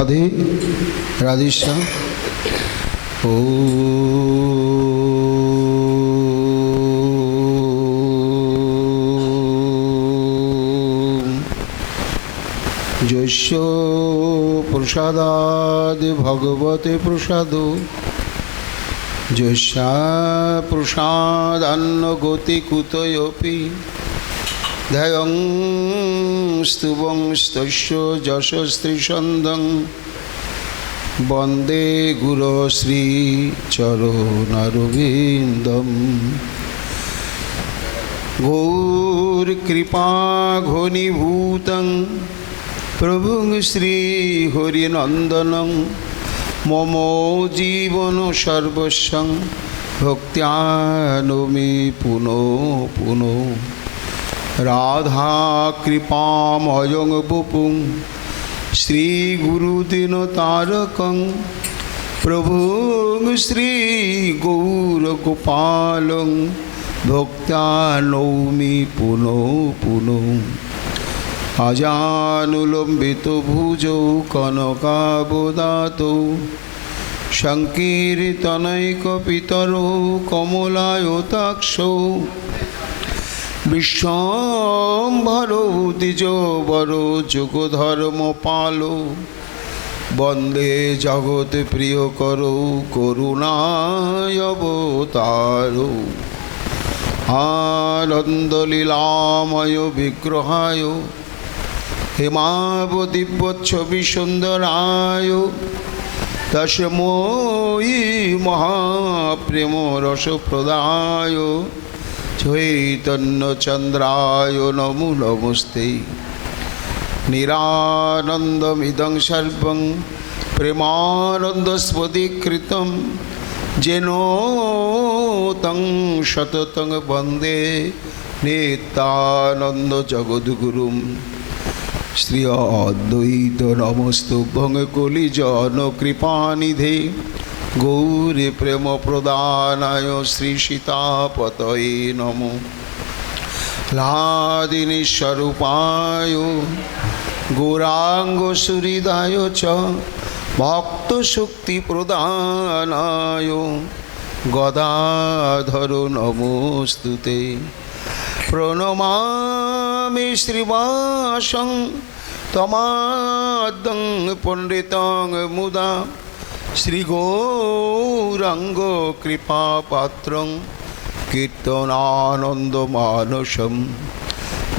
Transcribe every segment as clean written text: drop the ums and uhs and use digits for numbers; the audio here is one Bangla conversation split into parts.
राधे राधेश्याम। ओ यस्य प्रसादाद् भगवते प्रसादो यस्या प्रसादान्न गति कुतोऽपि ध्येयं स्तुवं स्तस्य यशस्त्रिछन्दं वन्दे गुरो श्रीचरणरविन्दं। गौरकृपा घनीभूतं प्रभुं श्रीहरिनन्दनं मम जीवन सर्वस्वं भक्त्या नौमि पुनः पुनः। राधा कृपामयं वपुं श्रीगुरुदिनतारकं प्रभुं श्रीगौरगोपालं भक्त्या नौमि पुनः पुनः। अजानुलम्बितो भुजौ कनकावदातो संकीर्तनैकपितरो कमलायताक्षौ विश्वम्भरो द्विजवरो जुगधर्मपालो वन्दे जगत्प्रियकरो करुणावतारो। आनन्दलीलामय विग्रहाय हेमावदिव्यच्छविसुन्दराय तस्मै महाप्रेमरसप्रदाय चैतन्यचन्द्राय नमो नमस्ते। निरानन्दमिदं सर्वं प्रेमानन्दस्वतीकृतं येन तं सततं वन्दे नित्यानन्द जगद्गुरुं। श्री अद्वैत नमस्तुभ्यं कलिजनकृपानिधे गौरी प्रेम प्रदानाय श्री सीतापतये नमो। लादिनी स्वरूपाय गौरांग सुहृदाय च भक्त शक्ति प्रदानाय गदाधर नमोस्तुते। प्रणमामि श्रीवासं तमादं पंडितं मुदा श्री गौरांग कृपापात्रं कीर्तनानन्दमानसं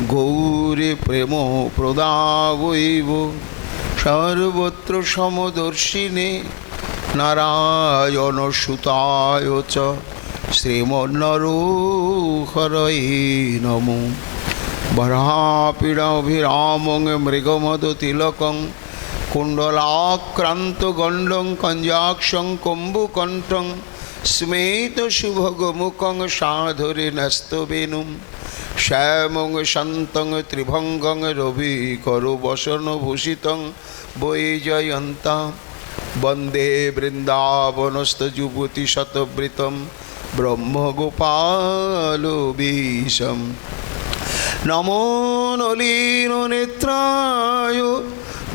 गौरी प्रेम प्रदावैव सर्वत्र समदर्शिने नारायण सुताय च श्रीमन्नरहरये नमो। वराहपीडाभिरामं मृगमदतिलकं कुण्डलाक्रान्तगण्डं कञ्जाक्षं कम्बुकण्ठं स्मेतशुभगमुखं साधुरिनस्तवेणुं श्यामं शान्तं त्रिभङ्गं रविकरवसनभूषितं वैजयन्तं वन्दे वृन्दावनस्थयुवतिशतवृतं ब्रह्मगोपालवीशम्। नमो नलिननेत्राय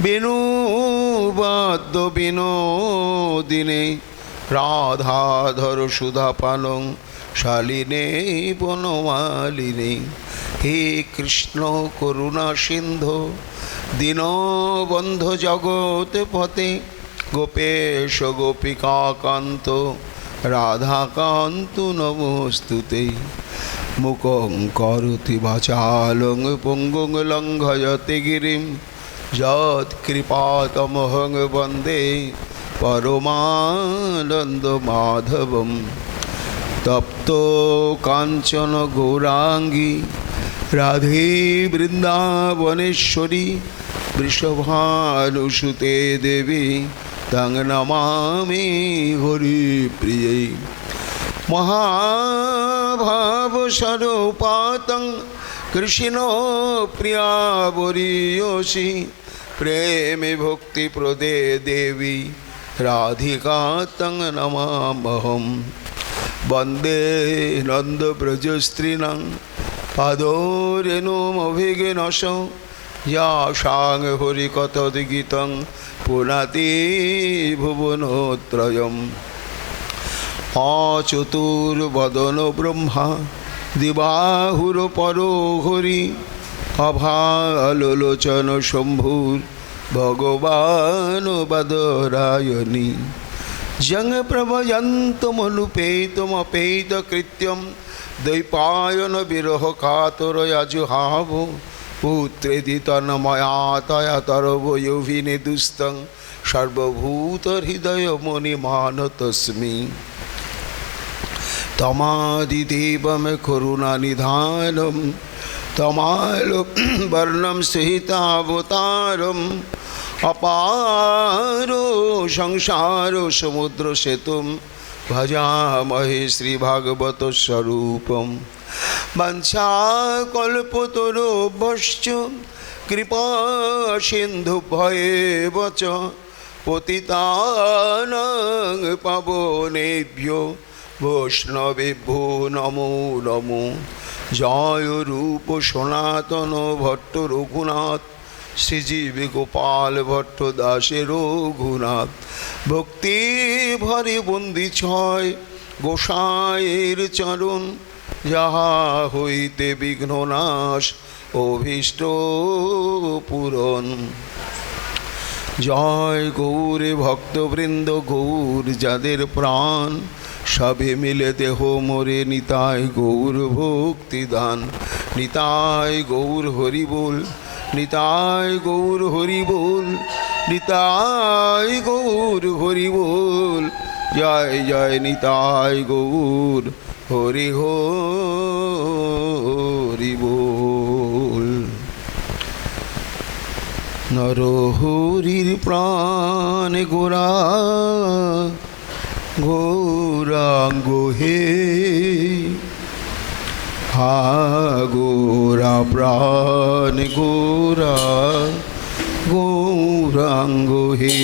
वेणुवाद्य विनोदिने राधाधर सुधापानं शालिने वनमालिने। हे कृष्ण करुणा सिंधु दीनबन्धु जगत्पते गोपेश गोपिकान्त राधाकान्त नमोस्तुते। मुखं करोति वाचालं पुंगुं लङ्घयति गिरिं यत्कृपातमहं वन्दे परमानन्दमाधवं। तप्तो काञ्चन गौरांगी राधे वृन्दावनेश्वरी वृषभानुसुते देवी तं नमामि हरिप्रिये। महाभावस्वरूपातं कृष्णो प्रिया वरीयसी प्रेमे भक्तिप्रदे देवी राधिका तं नमामहं। वन्दे नन्दव्रजस्त्रीणां पादोरेणुमभिघ्नसं या सांग हरिकथोद्गीतं পুনাতি ভুবনোত্রয়ম অচতুর্বদন ব্রহ্মা দিবাহুর পরো হরি অভালোচন শম্ভুর ভগবান বদরায়ণী জং প্রভয়ন্তমনুপেতমপেত কৃত্যম দ্বৈপায়ন বিরহ কাতরয়াজুহাব পুত্রেদি তন্ময়া তয়া তরবয়োভিনে দুস্তং সর্বভূত হৃদয় মণিমানতস্মি তমাদিদেবম করুণানিধানম তমাল বর্ণম সহিতাবতারম অপারো সংসার সমুদ্র সেতুম ভজামহে শ্রীভাগবত স্বরূপম বঞ্ছাকল্পতরুভ্যশ্চ কৃপা সিন্ধুভ্যেব চ পতিতানাং পাবনেভ্যো বৈষ্ণবেভ্যো নমো নমো জয় রূপ সনাতন ভট্ট রঘুনাথ শ্রীজীব গোপাল ভট্ট দাসে রঘুনাথ ভক্তি ভরে বন্দি ছয় গোসাইয়ের চরণ যাহা হইতে বিঘ্ননাশ অভীষ্ট পূরণ জয় গৌরে ভক্তবৃন্দ গৌর যাদের প্রাণ সবে মিলে দেহ মোরে নিতাই গৌর ভক্তিদান নিতাই গৌর হরি বল নিতাই গৌর হরি বল নিতাই গৌর হরি বল জয় জয় নিতাই গৌর হরি হরি বল নরহরির প্রাণ গোরা গৌরাঙ্গ হে হা গোরা প্রাণ গোরা গৌরাঙ্গ হে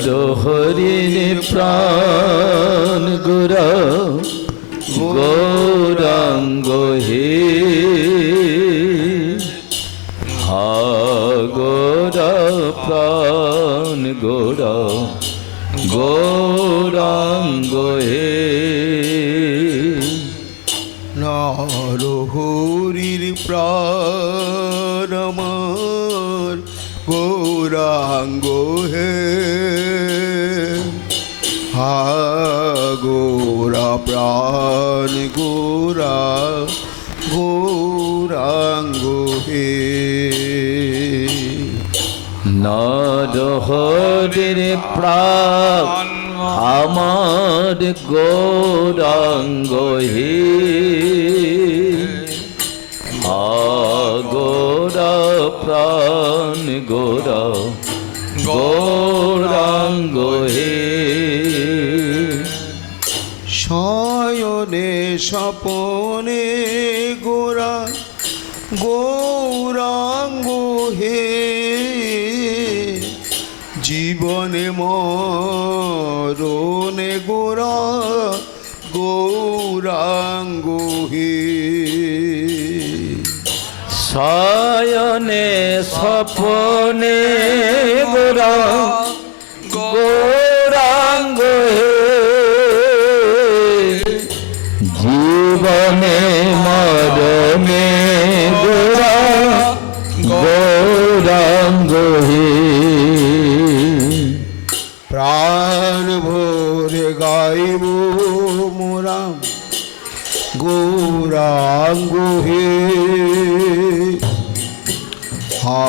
নরহরির প্রাণ গোরা গৌরাঙ্গ হে হা গোরা প্রাণ গোরা গৌরাঙ্গ হে নরহরির প্রাণ আমার গৌরাঙ্গ হে হা গোরা প্রাণ গোরা গৌরাঙ্গ হে নরহরির প্রাণ আমার গৌরাঙ্গ হে গোরা প্রাণ গোরা গৌরাঙ্গ হে শয়নে স্বপনে গোরা গৌরাঙ্গ হে জীবনে মরণে গোরা গৌরাঙ্গ হে শয়নে স্বপনে গোরা গৌরাঙ্গ হে জীবনে মরণে গোরা গৌরাঙ্গ হে প্রাণ ভরে গাইব মোরা গৌরাঙ্গ হে হা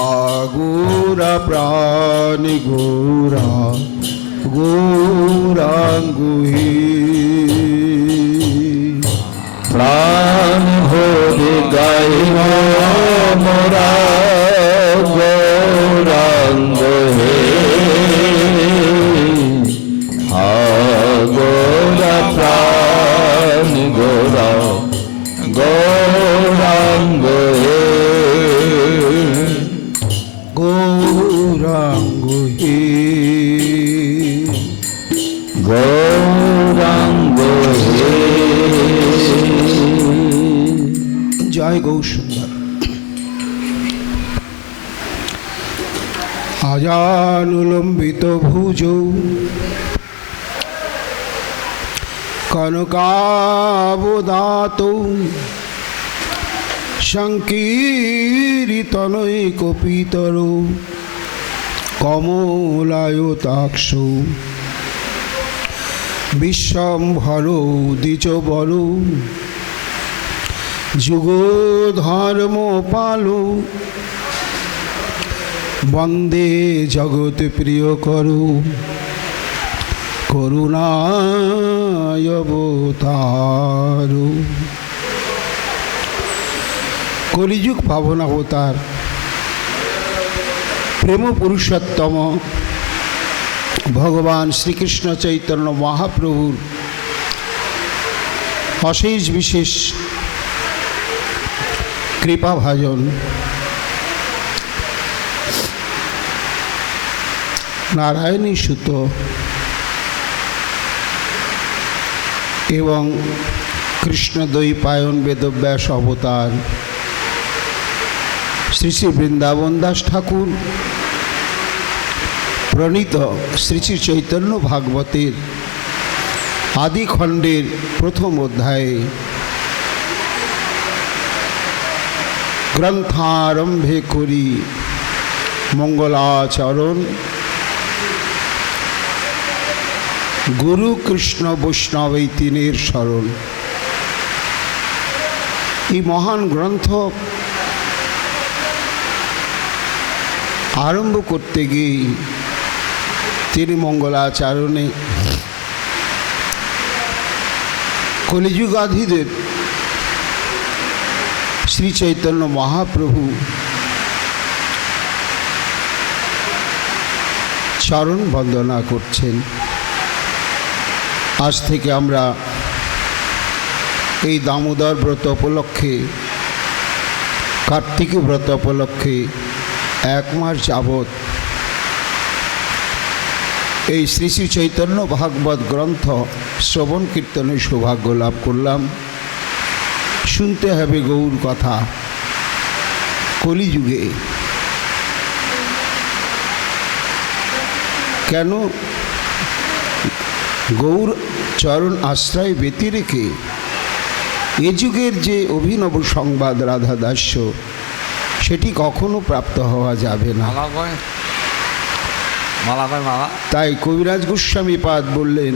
গোরা প্রাণ গোরা গৌরাঙ্গ হে প্রাণ ভরে গাইব মোরা গৌরাঙ্গ হে হা গোরা প্রাণ গোরা গৌরাঙ্গ হে গৌরাঙ্গ হে গৌরাঙ্গ হে জয় গৌ সুন্দর। আজানুলম্বিত ভুজ কনকাবদাত সংকীর্তনৈকপিতর কমলায়তাক্ষ বিশ্বম্ভর দ্বিজ বল যুগ ধর্ম পালো বন্দে জগৎ প্রিয় করু করুণায়বতার। কলিযুগ পাবন অবতার প্রেম পুরুষোত্তম ভগবান শ্রীকৃষ্ণ চৈতন্য মহাপ্রভুর অশেষ বিশেষ কৃপাভাজন নারায়ণী সুত এবং কৃষ্ণদ্বৈপায়ন বেদব্যাস অবতার শ্রী শ্রী বৃন্দাবন দাস ঠাকুর প্রণীত শ্রী শ্রী চৈতন্য ভাগবতের আদি খণ্ডের প্রথম অধ্যায়ে গ্রন্থারম্ভে করি মঙ্গলাচরণ গুরু কৃষ্ণ বৈষ্ণব এই তিনের স্মরণ। এই মহান গ্রন্থ আরম্ভ করতে গিয়ে তিনি মঙ্গলাচরণে কলিযুগাধিদেব শ্রী চৈতন্য মহাপ্রভু চরণ বন্দনা করছেন। আজ থেকে আমরা এই দামোদর ব্রত উপলক্ষে কার্তিক ব্রত উপলক্ষে এক মাস যাবৎ এই শ্রী শ্রী চৈতন্য ভাগবত গ্রন্থ শ্রবণ কীর্তনের সৌভাগ্য লাভ করলাম। শুনতে হবে গৌর কথা। কলিযুগে কেন গৌর চরণ আশ্রয় ব্যতি রেখে এ যুগের যে অভিনব সংবাদ রাধা দাস্য সেটি কখনো প্রাপ্ত হওয়া যাবে না। তাই কবিরাজ গোস্বামী পাদ বললেন,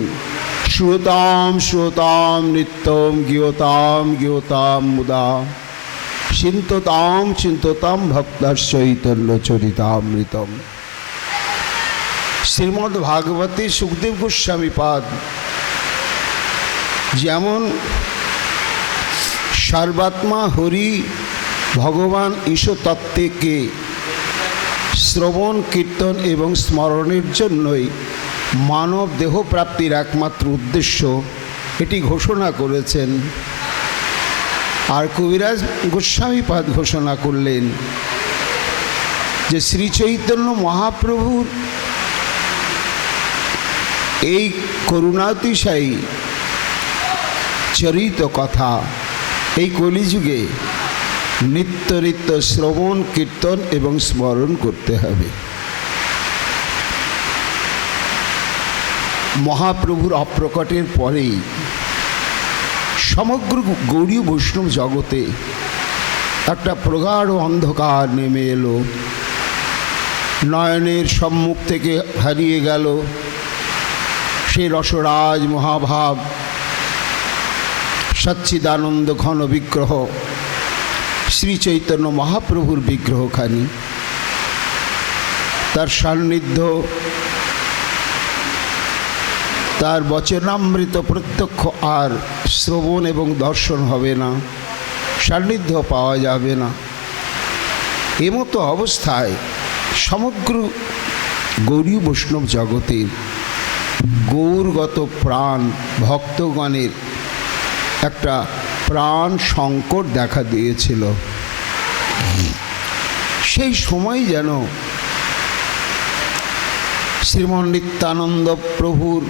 শ্রোতাম শ্রোতাম নিত্যম গীয়তাম গীয়তাম মুদা চিন্ততাম চিন্ততাম ভক্তার চৈতন্য চরিতামৃতম। শ্রীমদ্ ভাগবতে সুখদেব গোস্বামী পাদ যেমন সর্বাত্মা হরি ভগবান ঈশ্বর তত্ত্বকে শ্রবণ কীর্তন এবং স্মরণের জন্যই মানব দেহ প্রাপ্তির একমাত্র উদ্দেশ্য এটি ঘোষণা করেছেন। আর কবিরাজ গোস্বামীপাদ ঘোষণা করলেন যে শ্রী চৈতন্য মহাপ্রভুর এই করুণাতিশয়ী চরিত কথা এই কলিযুগে নিত্য নিত্য শ্রবণ কীর্তন এবং স্মরণ করতে হবে। মহাপ্রভুর অপ্রকটের পরেই সমগ্র গৌড়ীয় বৈষ্ণব জগতে একটা প্রগাঢ় অন্ধকার নেমে এলো। নয়নের সম্মুখ থেকে হারিয়ে গেল সেই রসরাজ মহাভাব সচ্চিদানন্দ ঘন বিগ্রহ শ্রী চৈতন্য মহাপ্রভুর বিগ্রহখানি। তার সান্নিধ্য, তার বচনামৃত প্রত্যক্ষ আর শ্রবণ এবং দর্শন হবে না, সান্নিধ্য পাওয়া যাবে না। এমতো অবস্থায় সমগ্র গৌড়ীয় বৈষ্ণব জগতের গৌরগত প্রাণ ভক্তগণের একটা প্রাণ সংকট দেখা দিয়েছিল। সেই সময় যেন শ্রীমন নিত্যানন্দ প্রভুর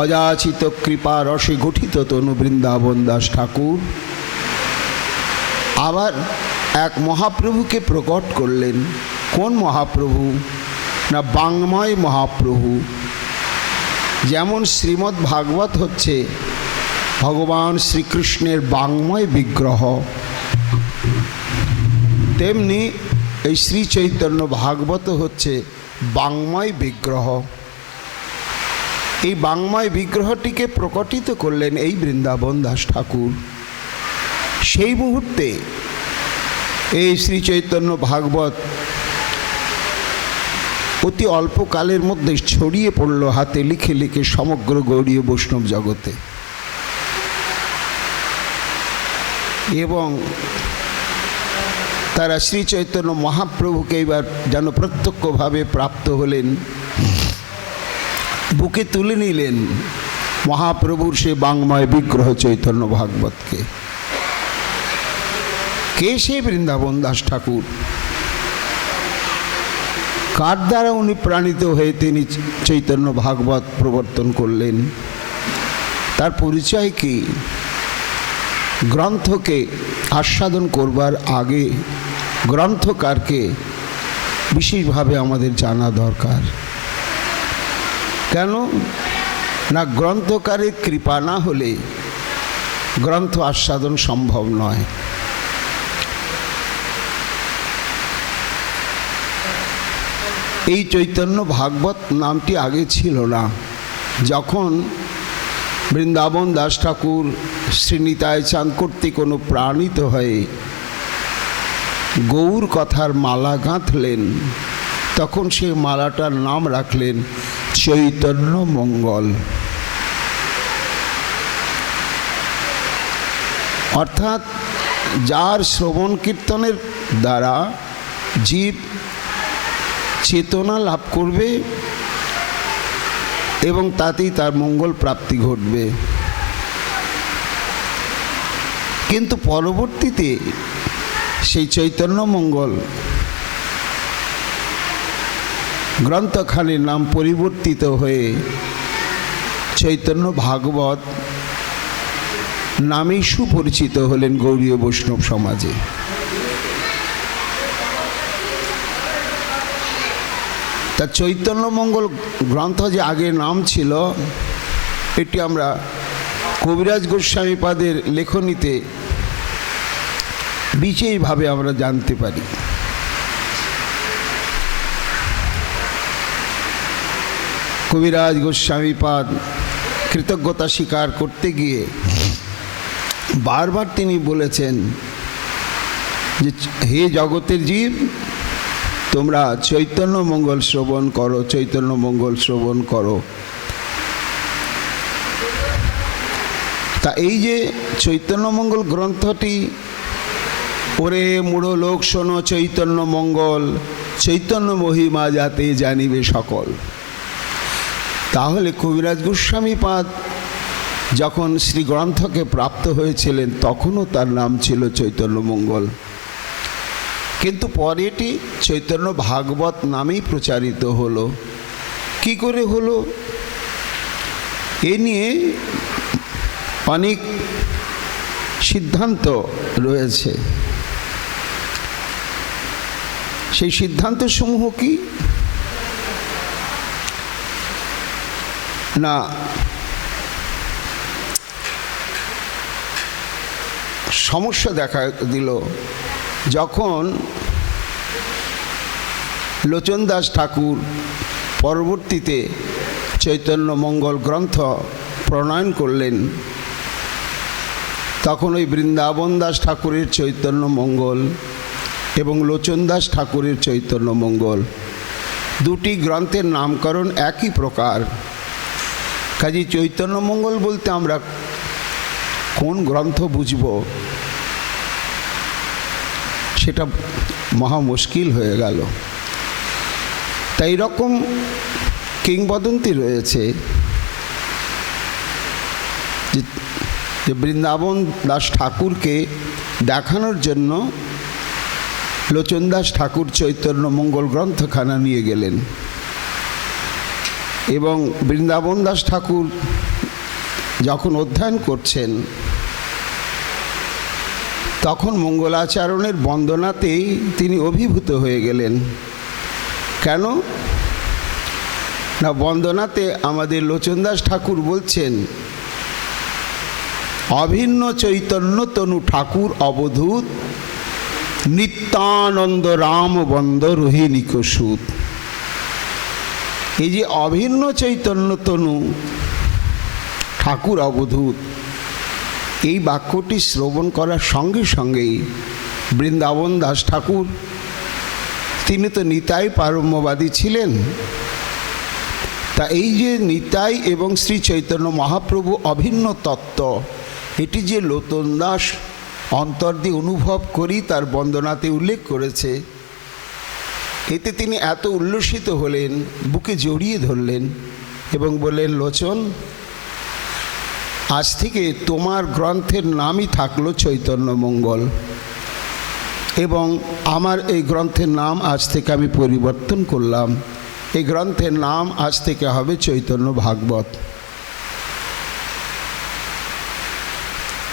অযাচিত কৃপা রসে গঠিত তনু বৃন্দাবন দাস ঠাকুর আবার এক মহাপ্রভুকে প্রকট করলেন। কোন মহাপ্রভু? না বাংময় মহাপ্রভু। যেমন শ্রীমদ্ ভাগবত হচ্ছে ভগবান শ্রীকৃষ্ণের বাংময় বিগ্রহ, তেমনি এই শ্রী চৈতন্য ভাগবত হচ্ছে বাংময় বিগ্রহ। এই বাংময় বিগ্রহটিকে প্রকটিত করলেন এই বৃন্দাবন দাস ঠাকুর। সেই মুহূর্তে এই শ্রী চৈতন্য ভাগবত অতি অল্প কালের মধ্যে ছড়িয়ে পড়ল হাতে লিখে লিখে সমগ্র গৌড়ীয় বৈষ্ণব জগতে। এবং তারা শ্রী চৈতন্য মহাপ্রভুকে এবার যেন প্রত্যক্ষভাবে প্রাপ্ত হলেন, বুকে তুলে নিলেন মহাপ্রভুর সে বাংময় বিগ্রহ চৈতন্য ভাগবতকে। কে সেই বৃন্দাবন দাস ঠাকুর? কার দ্বারা উনি প্রাণিত হয়ে তিনি চৈতন্য ভাগবত প্রবর্তন করলেন? তার পরিচয় কি? গ্রন্থকে আস্বাদন করবার আগে গ্রন্থকারকে বিশেষভাবে আমাদের জানা দরকার। কেন না, গ্রন্থকারের কৃপা না হলে গ্রন্থ আস্বাদন সম্ভব নয়। এই চৈতন্য ভাগবত নামটি আগে ছিল না। যখন বৃন্দাবন দাস ঠাকুর শ্রীনিতায় চাঁদ কর্তৃক অনুপ্রাণিত হয়ে গৌর কথার মালা গাঁথলেন, তখন সে মালাটার নাম রাখলেন চৈতন্য মঙ্গল। অর্থাৎ যার শ্রবণ কীর্তনের দ্বারা জীব চেতনা লাভ করবে এবং তাতেই তার মঙ্গল প্রাপ্তি ঘটবে। কিন্তু পরবর্তীতে সেই চৈতন্য মঙ্গল গ্রন্থখানির নাম পরিবর্তিত হয়ে চৈতন্য ভাগবত নামেই সুপরিচিত হলেন গৌড়ীয় বৈষ্ণব সমাজে। তা চৈতন্য মঙ্গল গ্রন্থ যে আগে নাম ছিল, এটি আমরা কবিরাজ গোস্বামীপাদের লেখনীতে বিশেষভাবে আমরা জানতে পারি। কবিরাজ গোস্বামীপাদ কৃতজ্ঞতা স্বীকার করতে গিয়ে বারবার তিনি বলেছেন যে হে জগতের জীব, তোমরা চৈতন্য মঙ্গল শ্রবণ করো, চৈতন্য মঙ্গল শ্রবণ করো। তা এই যে চৈতন্য মঙ্গল গ্রন্থটি, ওরে মূঢ় লোক শোনো চৈতন্য মঙ্গল, চৈতন্য মহিমা যাতে জানিবে সকল। তাহলে কবিরাজ গোস্বামীপাদ যখন শ্রী গ্রন্থকে প্রাপ্ত হয়েছিলেন তখনও তার নাম ছিল চৈতন্য মঙ্গল, কিন্তু পরে এটি চৈতন্য ভাগবত নামেই প্রচারিত হলো। কি করে হলো এ নিয়ে অনেক সিদ্ধান্ত রয়েছে। সেই সিদ্ধান্তসমূহ কি না, সমস্যা দেখা দিল যখন লোচন দাস ঠাকুর পরবর্তীতে চৈতন্য মঙ্গল গ্রন্থ প্রণয়ন করলেন। তখন ওই বৃন্দাবন দাস ঠাকুরের চৈতন্য মঙ্গল এবং লোচন দাস ঠাকুরের চৈতন্য মঙ্গল দুটি গ্রন্থের নামকরণ একই প্রকার। কাজে চৈতন্য মঙ্গল বলতে আমরা কোন গ্রন্থ বুঝব সেটা মহা মুশকিল হয়ে গেল। তাই রকম কিংবদন্তি রয়েছে যে বৃন্দাবন দাস ঠাকুরকে দেখানোর জন্য লোচন দাস ঠাকুর চৈতন্য মঙ্গল গ্রন্থখানা নিয়ে গেলেন এবং বৃন্দাবন দাস ঠাকুর যখন অধ্যয়ন করছেন তখন মঙ্গলাচরণের বন্দনাতেই তিনি অভিভূত হয়ে গেলেন। কেন না, বন্দনাতে আমাদের লোচনদাস ঠাকুর বলছেন, অভিন্ন চৈতন্য তনু ঠাকুর অবধূত, নিত্যানন্দ রাম বন্দ রোহিণীক সুত। এই যে অভিন্ন চৈতন্য তনু ঠাকুর অবধূত, এই বাক্যটি শ্রবণ করার সঙ্গে সঙ্গেই বৃন্দাবন দাস ঠাকুর, তিনি তো নিতাই পারম্যবাদী ছিলেন। তা এই যে নিতাই এবং শ্রী চৈতন্য মহাপ্রভু অভিন্ন তত্ত্ব, এটি যে লোচন দাস অন্তর দিয়ে অনুভব করি তার বন্দনাতে উল্লেখ করেছে, এতে তিনি এত উল্লসিত হলেন, বুকে জড়িয়ে ধরলেন এবং বললেন, লোচন, আজ থেকে তোমার গ্রন্থের নামই থাকলো চৈতন্য মঙ্গল, এবং আমার এই গ্রন্থের নাম আজ থেকে আমি পরিবর্তন করলাম। এই গ্রন্থের নাম আজ থেকে হবে চৈতন্য ভাগবত।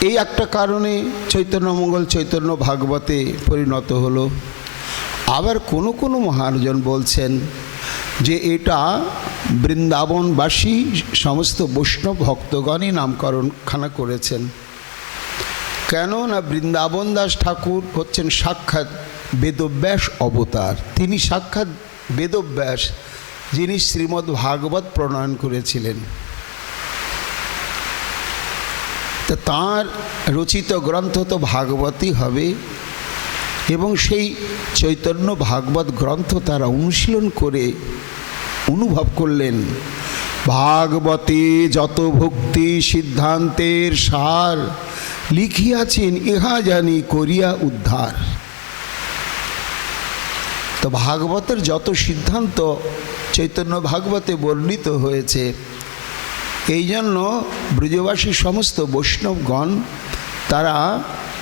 এই একটা কারণে চৈতন্য মঙ্গল চৈতন্য ভাগবতে পরিণত হলো। আবার কোনো কোনো মহাজন বলছেন যে এটা বৃন্দাবনবাসী সমস্ত বৈষ্ণব ভক্তগণই নামকরণখানা করেছেন। কেন না, বৃন্দাবন দাস ঠাকুর হচ্ছেন সাক্ষাৎ বেদব্যাস অবতার। তিনি সাক্ষাৎ বেদব্যাস, যিনি শ্রীমদ্ ভাগবত প্রণয়ন করেছিলেন। তা তাঁর রচিত গ্রন্থ তো ভাগবতই হবে, এবং সেই চৈতন্য ভাগবত গ্রন্থ তারা অনুশীলন করে অনুভব করলেন, ভাগবতে যত ভক্তি সিদ্ধান্তের সার, লিখিয়াছেন ইহা জানি করিয়া উদ্ধার। তো ভাগবতের যত সিদ্ধান্ত চৈতন্য ভাগবতে বর্ণিত হয়েছে, এই জন্য ব্রজবাসী সমস্ত বৈষ্ণবগণ তারা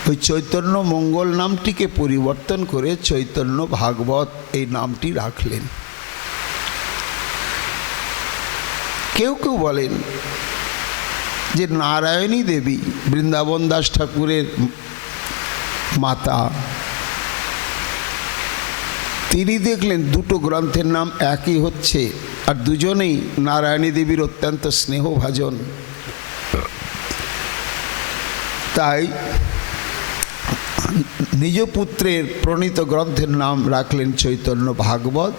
ওই চৈতন্য মঙ্গল নামটিকে পরিবর্তন করে চৈতন্য ভাগবত এই নামটি রাখলেন। কেউ কেউ বলেন যে নারায়ণী দেবী বৃন্দাবন দাস ঠাকুরের মাতা, তিনি দেখলেন দুটো গ্রন্থের নাম একই হচ্ছে, আর দুজনেই নারায়ণী দেবীর অত্যন্ত স্নেহভাজন। তাই নিজ পুত্রের প্রণীত গ্রন্থের নাম রাখলেন চৈতন্য ভাগবত,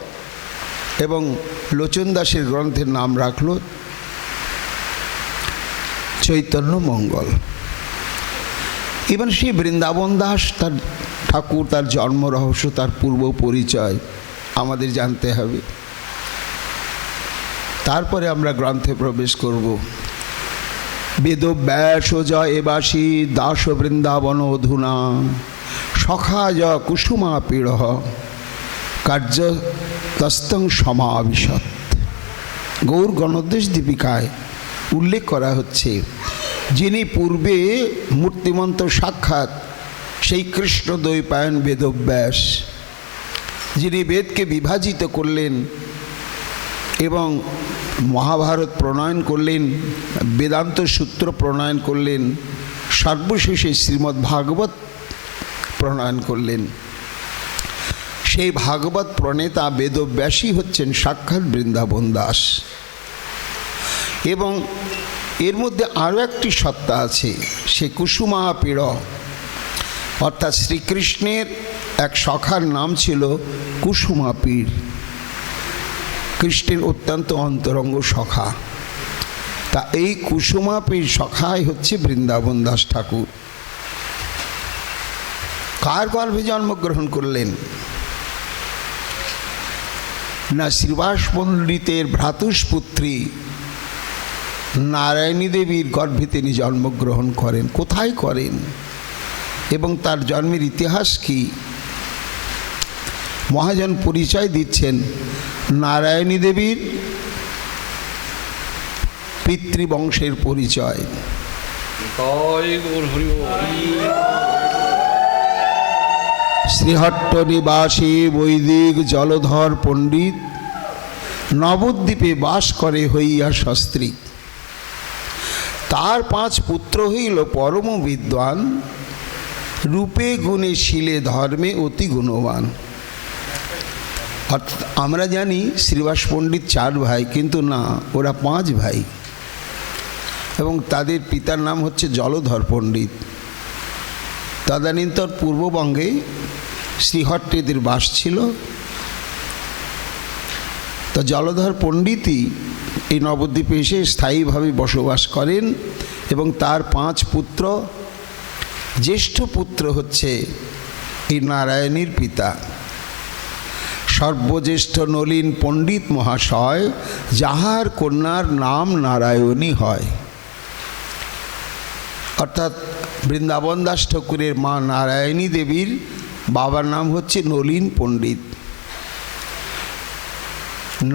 এবং লোচন দাসের গ্রন্থের নাম রাখল চৈতন্য মঙ্গল। এবার সেই বৃন্দাবন দাস তার ঠাকুর, তার জন্ম রহস্য, তার পূর্ব পরিচয় আমাদের জানতে হবে। তারপরে আমরা গ্রন্থে প্রবেশ করব। বেদব্যাস জয়বাসী দাস বৃন্দাবন অধুনা, সখা য কুসুমা পীড় কার্য তস্তং সমাবিশত। গৌর গণোদ্দেশ দীপিকায় উল্লেখ করা হচ্ছে, যিনি পূর্বে মূর্তিমন্ত সাক্ষাৎ সেই কৃষ্ণ দ্বৈপায়ন বেদব্যাস, যিনি বেদকে বিভাজিত করলেন এবং মহাভারত প্রণয়ন করলেন, বেদান্ত সূত্র প্রণয়ন করলেন, সর্বশেষে শ্রীমদ্ ভাগবত প্রণয়ন করলেন। সেই ভাগবত প্রণেতা বেদব্যাসী হচ্ছেন সাক্ষাৎ বৃন্দাবন দাস। এবং এর মধ্যে আরও একটি সত্তা আছে, সে কুসুমা পীড়, অর্থাৎ শ্রীকৃষ্ণের এক সখার নাম ছিল কুসুমা পীড়, কৃষ্ণের অত্যন্ত অন্তরঙ্গ সখা। তা এই কুসুমা পীড় সখাই হচ্ছে বৃন্দাবন দাস ঠাকুর। কার গর্ভে জন্মগ্রহণ করলেন? না, শ্রীবাস পণ্ডিতের ভ্রাতুষ্পুত্রী নারায়ণী দেবীর গর্ভে তিনি জন্মগ্রহণ করেন। কোথায় করেন এবং তার জন্মের ইতিহাস কি? মহাজন পরিচয় দিচ্ছেন, নারায়ণী দেবীর পিতৃবংশের পরিচয়। শ্রীহট্ট নিবাসী বৈদিক জলধর পণ্ডিত, নবদ্বীপে বাস করে হইয়া শাস্ত্রী। তার 5 পুত্র হইল পরম বিদ্বান, রূপে গুণে শীলে ধর্মে অতি গুণবান। অর্থাৎ আমরা জানি শ্রীবাস পণ্ডিত 4 ভাই, কিন্তু না, ওরা 5 ভাই এবং তাদের পিতার নাম হচ্ছে জলধর পণ্ডিত। তদানীন্তন পূর্ববঙ্গে শ্রীহট্টেদের বাস ছিল। তো জলধর পণ্ডিতই এই নবদ্বীপে এসে স্থায়ীভাবে বসবাস করেন এবং তার 5 পুত্র। জ্যেষ্ঠ পুত্র হচ্ছে এই নারায়ণীর পিতা, সর্বজ্যেষ্ঠ নলিন পণ্ডিত মহাশয়, যাহার কন্যার নাম নারায়ণী হয়। অর্থাৎ বৃন্দাবন দাস ঠাকুরের মা নারায়ণী দেবীর বাবার নাম হচ্ছে নলিন পণ্ডিত।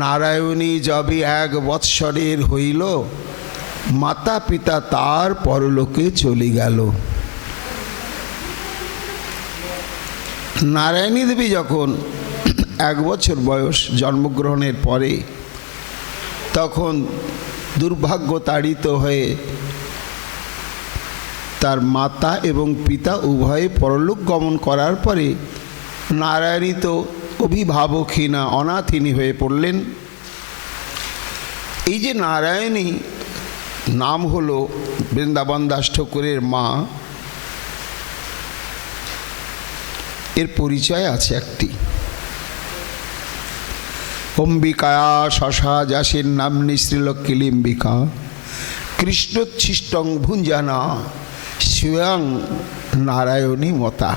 নারায়ণী যবে 1 বৎসরের হইল, মাতা পিতা তার পরলোকে চলে গেল। নারায়ণী দেবী যখন 1 বছর বয়স জন্মগ্রহণের পরে, তখন দুর্ভাগ্য তাড়িত হয়ে তার মাতা এবং পিতা উভয়ে পরলোক গমন করার পরে নারায়ণী তো অভিভাবকহীনা অনাথিনী হয়ে পড়লেন। এই যে নারায়ণী নাম হলো বৃন্দাবন দাস ঠাকুরের মা, এর পরিচয় আছে একটি। অম্বিকায়া শশা যাসের নাম্নী শ্রীলক্ষ্মীলিম্বিকা কৃষ্ণোচ্ছিষ্টং ভুঞ্জানা স্বয়ং নারায়ণী মতা।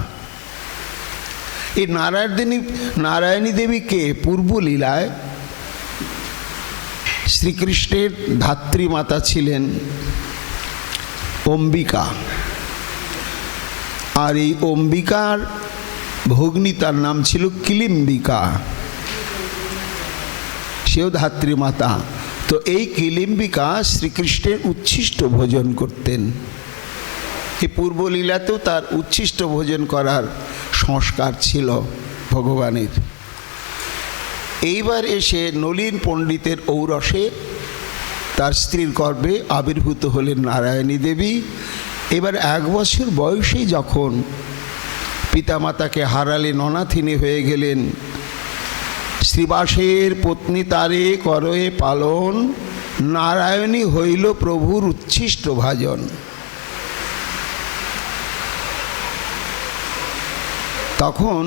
এই নারায়ণী দেবীকে পূর্বলীলায় শ্রীকৃষ্ণের ধাত্রী মাতা ছিলেন অম্বিকা, আর এই অম্বিকার ভগ্নী তার নাম ছিল কিলিম্বিকা, সেও ধাত্রী মাতা। তো এই কিলিম্বিকা শ্রীকৃষ্ণের উচ্ছিষ্ট ভোজন করতেন। এই পূর্বলীলাতেও তার উচ্ছিষ্ট ভোজন করার সংস্কার ছিল ভগবানের। এইবার এসে নলিন পণ্ডিতের ঔরসে তার স্ত্রীর গর্ভে আবির্ভূত হলেন নারায়ণী দেবী। এবার 1 বছর বয়সেই যখন পিতামাতাকে হারালেন, অনাথিনী হয়ে গেলেন, শ্রীবাসের পত্নী তারে করয়ে পালন, নারায়ণী হইল প্রভুর উচ্ছিষ্ট ভাজন। তখন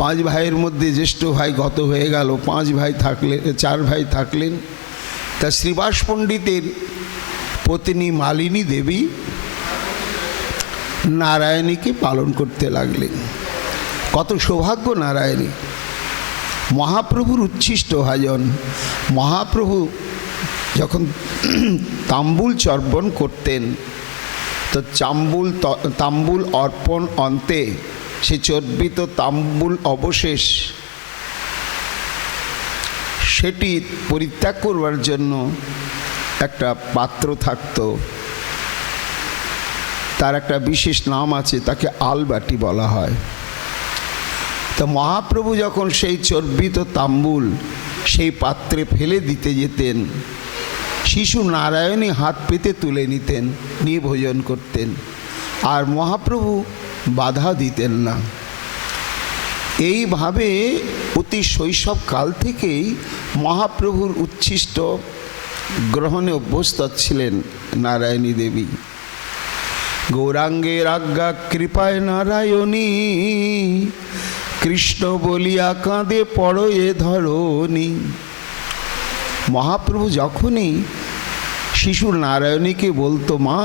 5 ভাইয়ের মধ্যে জ্যেষ্ঠ ভাই গত হয়ে গেল, 4 ভাই থাকলেন। তা শ্রীবাস পণ্ডিতের পত্নী মালিনী দেবী নারায়ণীকে পালন করতে লাগলেন। কত সৌভাগ্য নারায়ণী, মহাপ্রভুর উচ্ছিষ্ট ভাজন। মহাপ্রভু যখন তাম্বুল চর্বণ করতেন, তো তাম্বুল অর্পণ অন্তে সে চর্বিত তাম্বুল অবশেষ সেটি পরিত্যাগ করবার জন্য একটা পাত্র থাকত, তার একটা বিশেষ নাম আছে, তাকে আলবাটি বলা হয়। তো মহাপ্রভু যখন সেই চর্বিত তাম্বুল সেই পাত্রে ফেলে দিতে যেতেন, শিশু নারায়ণী হাত পেতে তুলে নিতেন, নিয়ে ভোজন করতেন, আর মহাপ্রভু বাধা দিতেন না। এইভাবে অতি শৈশবকাল থেকেই মহাপ্রভুর উচ্ছিষ্ট গ্রহণে অভ্যস্ত ছিলেন নারায়ণী দেবী। গৌরাঙ্গের আজ্ঞা কৃপায় নারায়ণী, কৃষ্ণ বলিয়া কাঁদে পড়য়ে ধরণী। মহাপ্রভু যখনই শিশু নারায়ণীকে বলতো, মা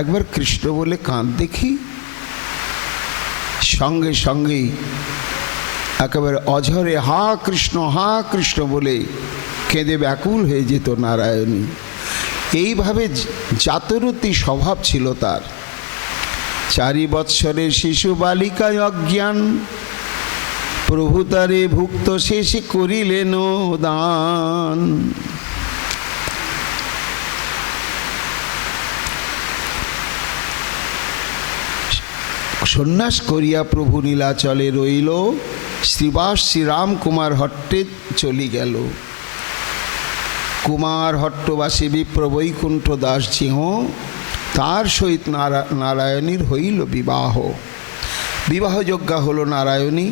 একবার কৃষ্ণ বলে কাঁদ দেখি, সঙ্গে সঙ্গেই একেবারে অঝরে হা কৃষ্ণ বলে কেঁদে ব্যাকুল হয়ে যেত নারায়ণী। এইভাবে জাতরতী স্বভাব ছিল তার। 4 বৎসরের শিশু বালিকায় অজ্ঞান, প্রভু তারে ভুক্ত শেষে করিলেন দান। সন্ন্যাস করিয়া প্রভু নীলাচলে রইল, শ্রীবাস শ্রীরাম কুমার হট্টে চলি গেল। কুমার হট্টবাসী বিপ্র বৈকুণ্ঠ দাস সিংহ, তার সহিত নারায়ণীর হইল বিবাহযোগ্যা হল নারায়ণী।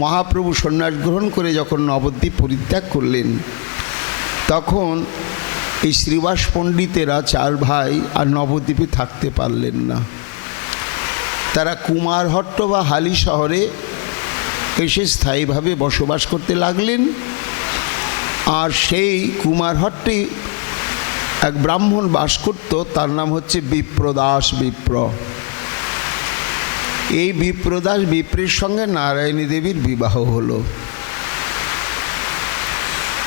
মহাপ্রভু সন্ন্যাস গ্রহণ করে যখন নবদ্বীপ পরিত্যাগ করলেন, তখন এই শ্রীবাস পণ্ডিতেরা 4 ভাই আর নবদ্বীপে থাকতে পারলেন না। তারা কুমারহট্ট বা হালি শহরে এসে স্থায়ীভাবে বসবাস করতে লাগলেন। আর সেই কুমারহট্টে এক ব্রাহ্মণ বাস করত, তার নাম হচ্ছে বিপ্রদাস বিপ্র। এই বিপ্রদাস বিপ্রের সঙ্গে নারায়ণী দেবীর বিবাহ হলো।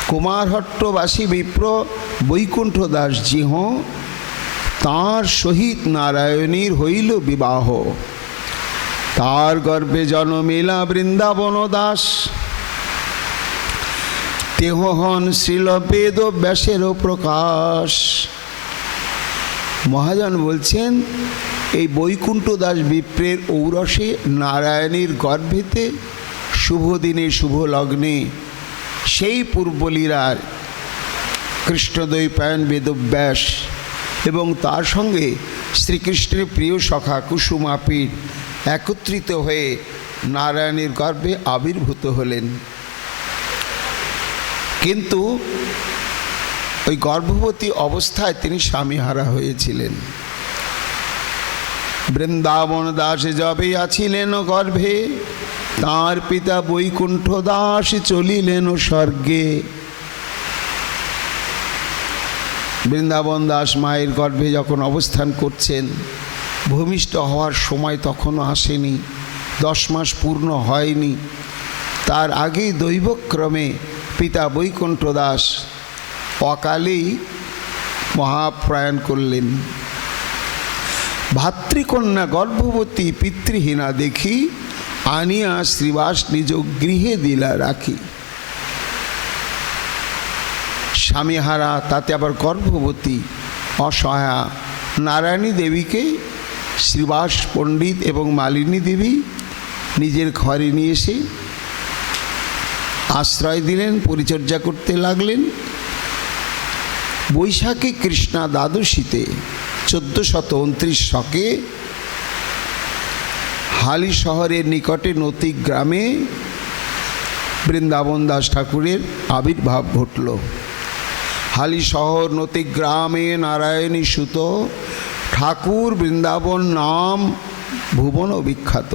কুমারহট্টবাসী বিপ্র বৈকুণ্ঠ দাস জিহ, তাঁর সহিত নারায়ণীর হইল বিবাহ। তার গর্ভে জন্মিলা বৃন্দাবন দাস, তেহ হন শ্রীল বেদ ব্যাসেরও প্রকাশ। মহাজন বলছেন, এই বৈকুণ্ঠ দাস বিপ্রের ঔরসে নারায়ণীর গর্ভেতে শুভ দিনে শুভ লগ্নে সেই পূর্বলীলার কৃষ্ণদ্বৈপায়ন বেদব্যাস এবং তার সঙ্গে শ্রীকৃষ্ণের প্রিয় সখা কুসুমাপীর একত্রিত হয়ে নারায়ণীর গর্ভে আবির্ভূত হলেন। কিন্তু ওই গর্ভবতী অবস্থায় তিনি স্বামীহারা হয়েছিলেন। বৃন্দাবন দাস যবে আছিলেন গর্ভে, তাঁর পিতা বৈকুণ্ঠ দাস চলিলেন স্বর্গে। বৃন্দাবন দাস মায়ের গর্ভে যখন অবস্থান করছেন, ভূমিষ্ঠ হওয়ার সময় তখনও আসেনি, 10 মাস পূর্ণ হয়নি। তার আগেই দৈবক্রমে পিতা বৈকুণ্ঠ দাস অকালেই মহাপ্রয়াণ করলেন। ভাতৃকন্যা গর্ভবতী পিতৃহীনা দেখি, আনিয়া শ্রীবাস নিজ গৃহে দিলা রাখি। স্বামীহারা, তাতে আবার গর্ভবতী অসহায়া নারায়ণী দেবীকে শ্রীবাস পণ্ডিত এবং মালিনী দেবী নিজের ঘরে নিয়ে এসে আশ্রয় দিলেন, পরিচর্যা করতে লাগলেন। বৈশাখী কৃষ্ণা দ্বাদশীতে 1429 শকে হালি শহরের নিকটে নতিক গ্রামে বৃন্দাবন দাস ঠাকুরের আবির্ভাব ঘটল। হালি শহর নতিক গ্রামে নারায়ণী সুত ঠাকুর বৃন্দাবন নাম ভুবন বিখ্যাত।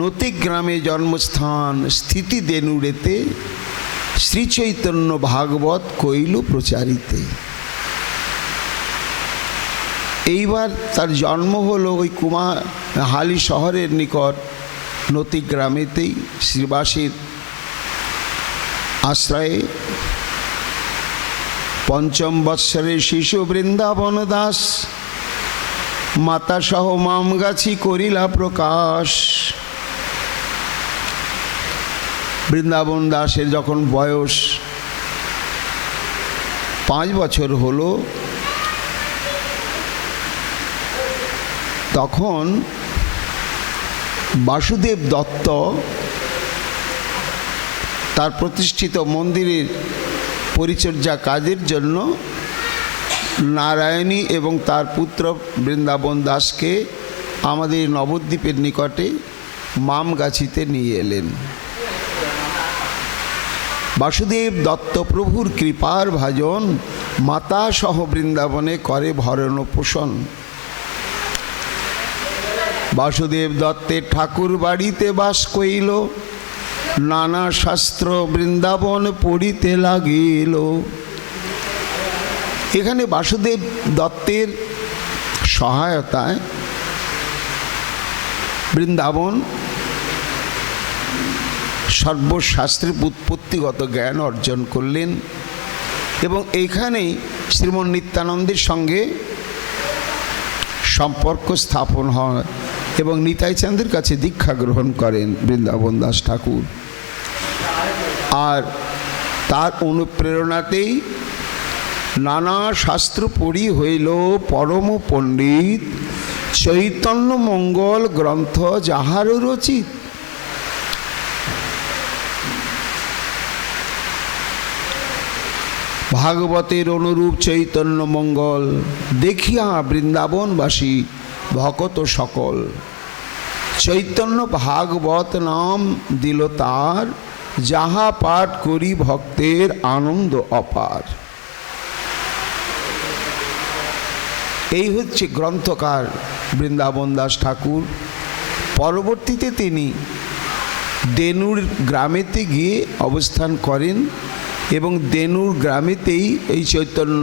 নতিক গ্রামে জন্মস্থান, স্থিতি দেনুড়েতে শ্রীচৈতন্য ভাগবত কইল প্রচারিতে। এইবার তার জন্ম হলো ওই হালি শহরের নিকট নতিক গ্রামেতেই, শ্রীবাসীর আশ্রয়ে। 5ম বৎসরের শিশু বৃন্দাবন দাস, মাতাসহ মামগাছি করিলা প্রকাশ। বৃন্দাবন দাসের যখন বয়স 5 বছর হলো, তখন বাসুদেব দত্ত তার প্রতিষ্ঠিত মন্দিরের পরিচর্যা কাজের জন্য নারায়ণী এবং তার পুত্র বৃন্দাবন দাসকে আমাদের নবদ্বীপের নিকটে মামগাছিতে নিয়ে এলেন। বাসুদেব দত্ত প্রভুর কৃপার ভাজন, মাতা সহ বৃন্দাবনে করে ভরণ পোষণ। বাসুদেব দত্তের ঠাকুর বাড়িতে বাস কইল, নানা শাস্ত্র বৃন্দাবন পড়িতে লাগিল। এখানে বাসুদেব দত্তের সহায়তায় বৃন্দাবন সর্বশাস্ত্রের উৎপত্তিগত জ্ঞান অর্জন করলেন এবং এইখানেই শ্রীমন নিত্যানন্দের সঙ্গে সম্পর্ক স্থাপন হয় এবং নিতাই চাঁদের কাছে দীক্ষা গ্রহণ করেন বৃন্দাবন দাস ঠাকুর। আর তার অনুপ্রেরণাতেই নানা শাস্ত্র পড়ি হইল পরম পণ্ডিত, চৈতন্য মঙ্গল গ্রন্থ যাহার রচিত। ভাগবতের অনুরূপ চৈতন্য মঙ্গল দেখিয়া বৃন্দাবনবাসী ভকত সকল। চৈতন্য ভাগবত নাম দিল তার, যাহা পাঠ করি ভক্তের আনন্দ অপার। এই হচ্ছে গ্রন্থকার বৃন্দাবন দাস ঠাকুর। পরবর্তীতে তিনি দেনুর গ্রামেতে গিয়ে অবস্থান করেন এবং দেনুর গ্রামেতেই এই চৈতন্য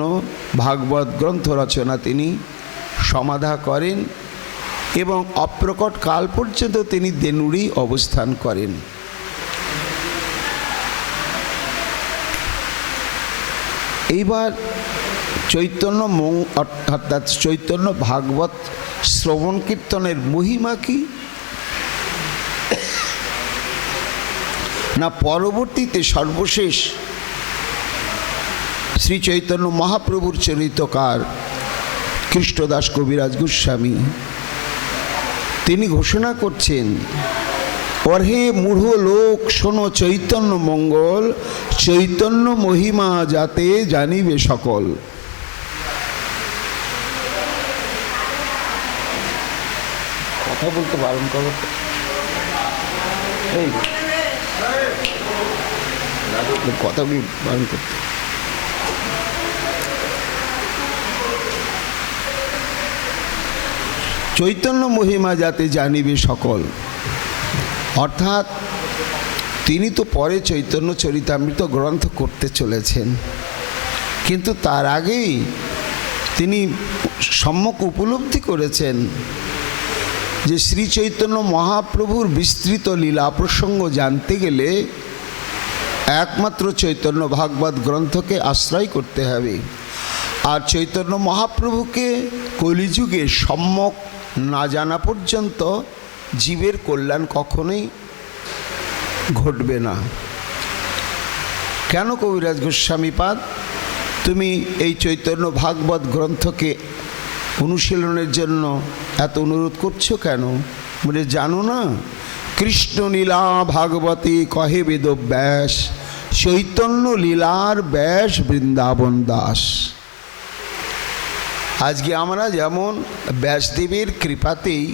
ভাগবত গ্রন্থ রচনা তিনি সমাধা করেন এবং অপ্রকট কাল পর্যন্ত তিনি দেনুরেই অবস্থান করেন। এইবার চৈতন্য অর্থাৎ চৈতন্য ভাগবত শ্রবণ কীর্তনের মহিমা কি না, পরবর্তীতে সর্বশেষ শ্রী চৈতন্য মহাপ্রভুর চরিতকার কৃষ্ণদাস কবিরাজ গোস্বামী তিনি ঘোষণা করছেন, অর্হে মূঢ় লোক শোনো চৈতন্য মঙ্গল, চৈতন্য মহিমা যাতে জানিবে সকল। কথা বলতে বারণ করো, এই কথাগুলি বারণ করতে। চৈতন্য মহিমা যাতে জানিবে সকল, অর্থাৎ তিনি তো পরে চৈতন্য চরিতামৃত গ্রন্থ করতে চলেছেন, কিন্তু তার আগেই তিনি সম্যক উপলব্ধি করেছেন যে শ্রী চৈতন্য মহাপ্রভুর বিস্তৃত লীলা প্রসঙ্গ জানতে গেলে একমাত্র চৈতন্য ভাগবত গ্রন্থকে আশ্রয় করতে হবে। আর চৈতন্য মহাপ্রভুকে কলিযুগে সম্যক না জানা পর্যন্ত জীবের কল্যাণ কখনোই ঘটবে না। কেন কবিরাজ গোস্বামীপাদ তুমি এই চৈতন্য ভাগবত গ্রন্থকে অনুশীলনের জন্য এত অনুরোধ করছো কেন? বলে জানো না, কৃষ্ণ লীলা ভাগবতী কহে বেদব্যাস, চৈতন্য লীলার ব্যাস বৃন্দাবন দাস। আজকে আমরা যেমন ব্যাসদেবের কৃপাতেই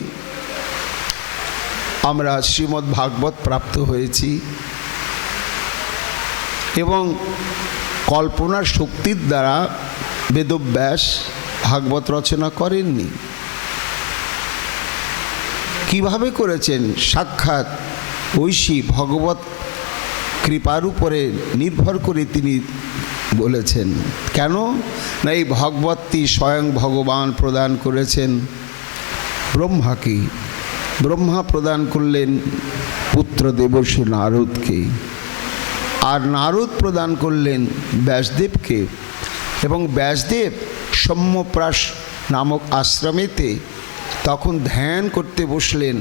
আমরা শ্রীমদ্ ভাগবত প্রাপ্ত হয়েছি এবং কল্পনার শক্তির দ্বারা বেদব্যাস ভাগবত রচনা করেননি। কিভাবে করেছেন? সাক্ষাৎ ঐশী ভগবত কৃপার উপরে নির্ভর করে তিনি বলেছেন। কেন না, এই ভগবতটি স্বয়ং ভগবান প্রদান করেছেন ব্রহ্মাকে, ব্রহ্মা প্রদান করলেন পুত্র দেবর্ষি নারদকে, আর নারদ প্রদান করলেন ব্যাসদেবকে, এবং ব্যাসদেব সৌম্যপ্রাস নামক আশ্রমেতে তখন ধ্যান করতে বসলেন।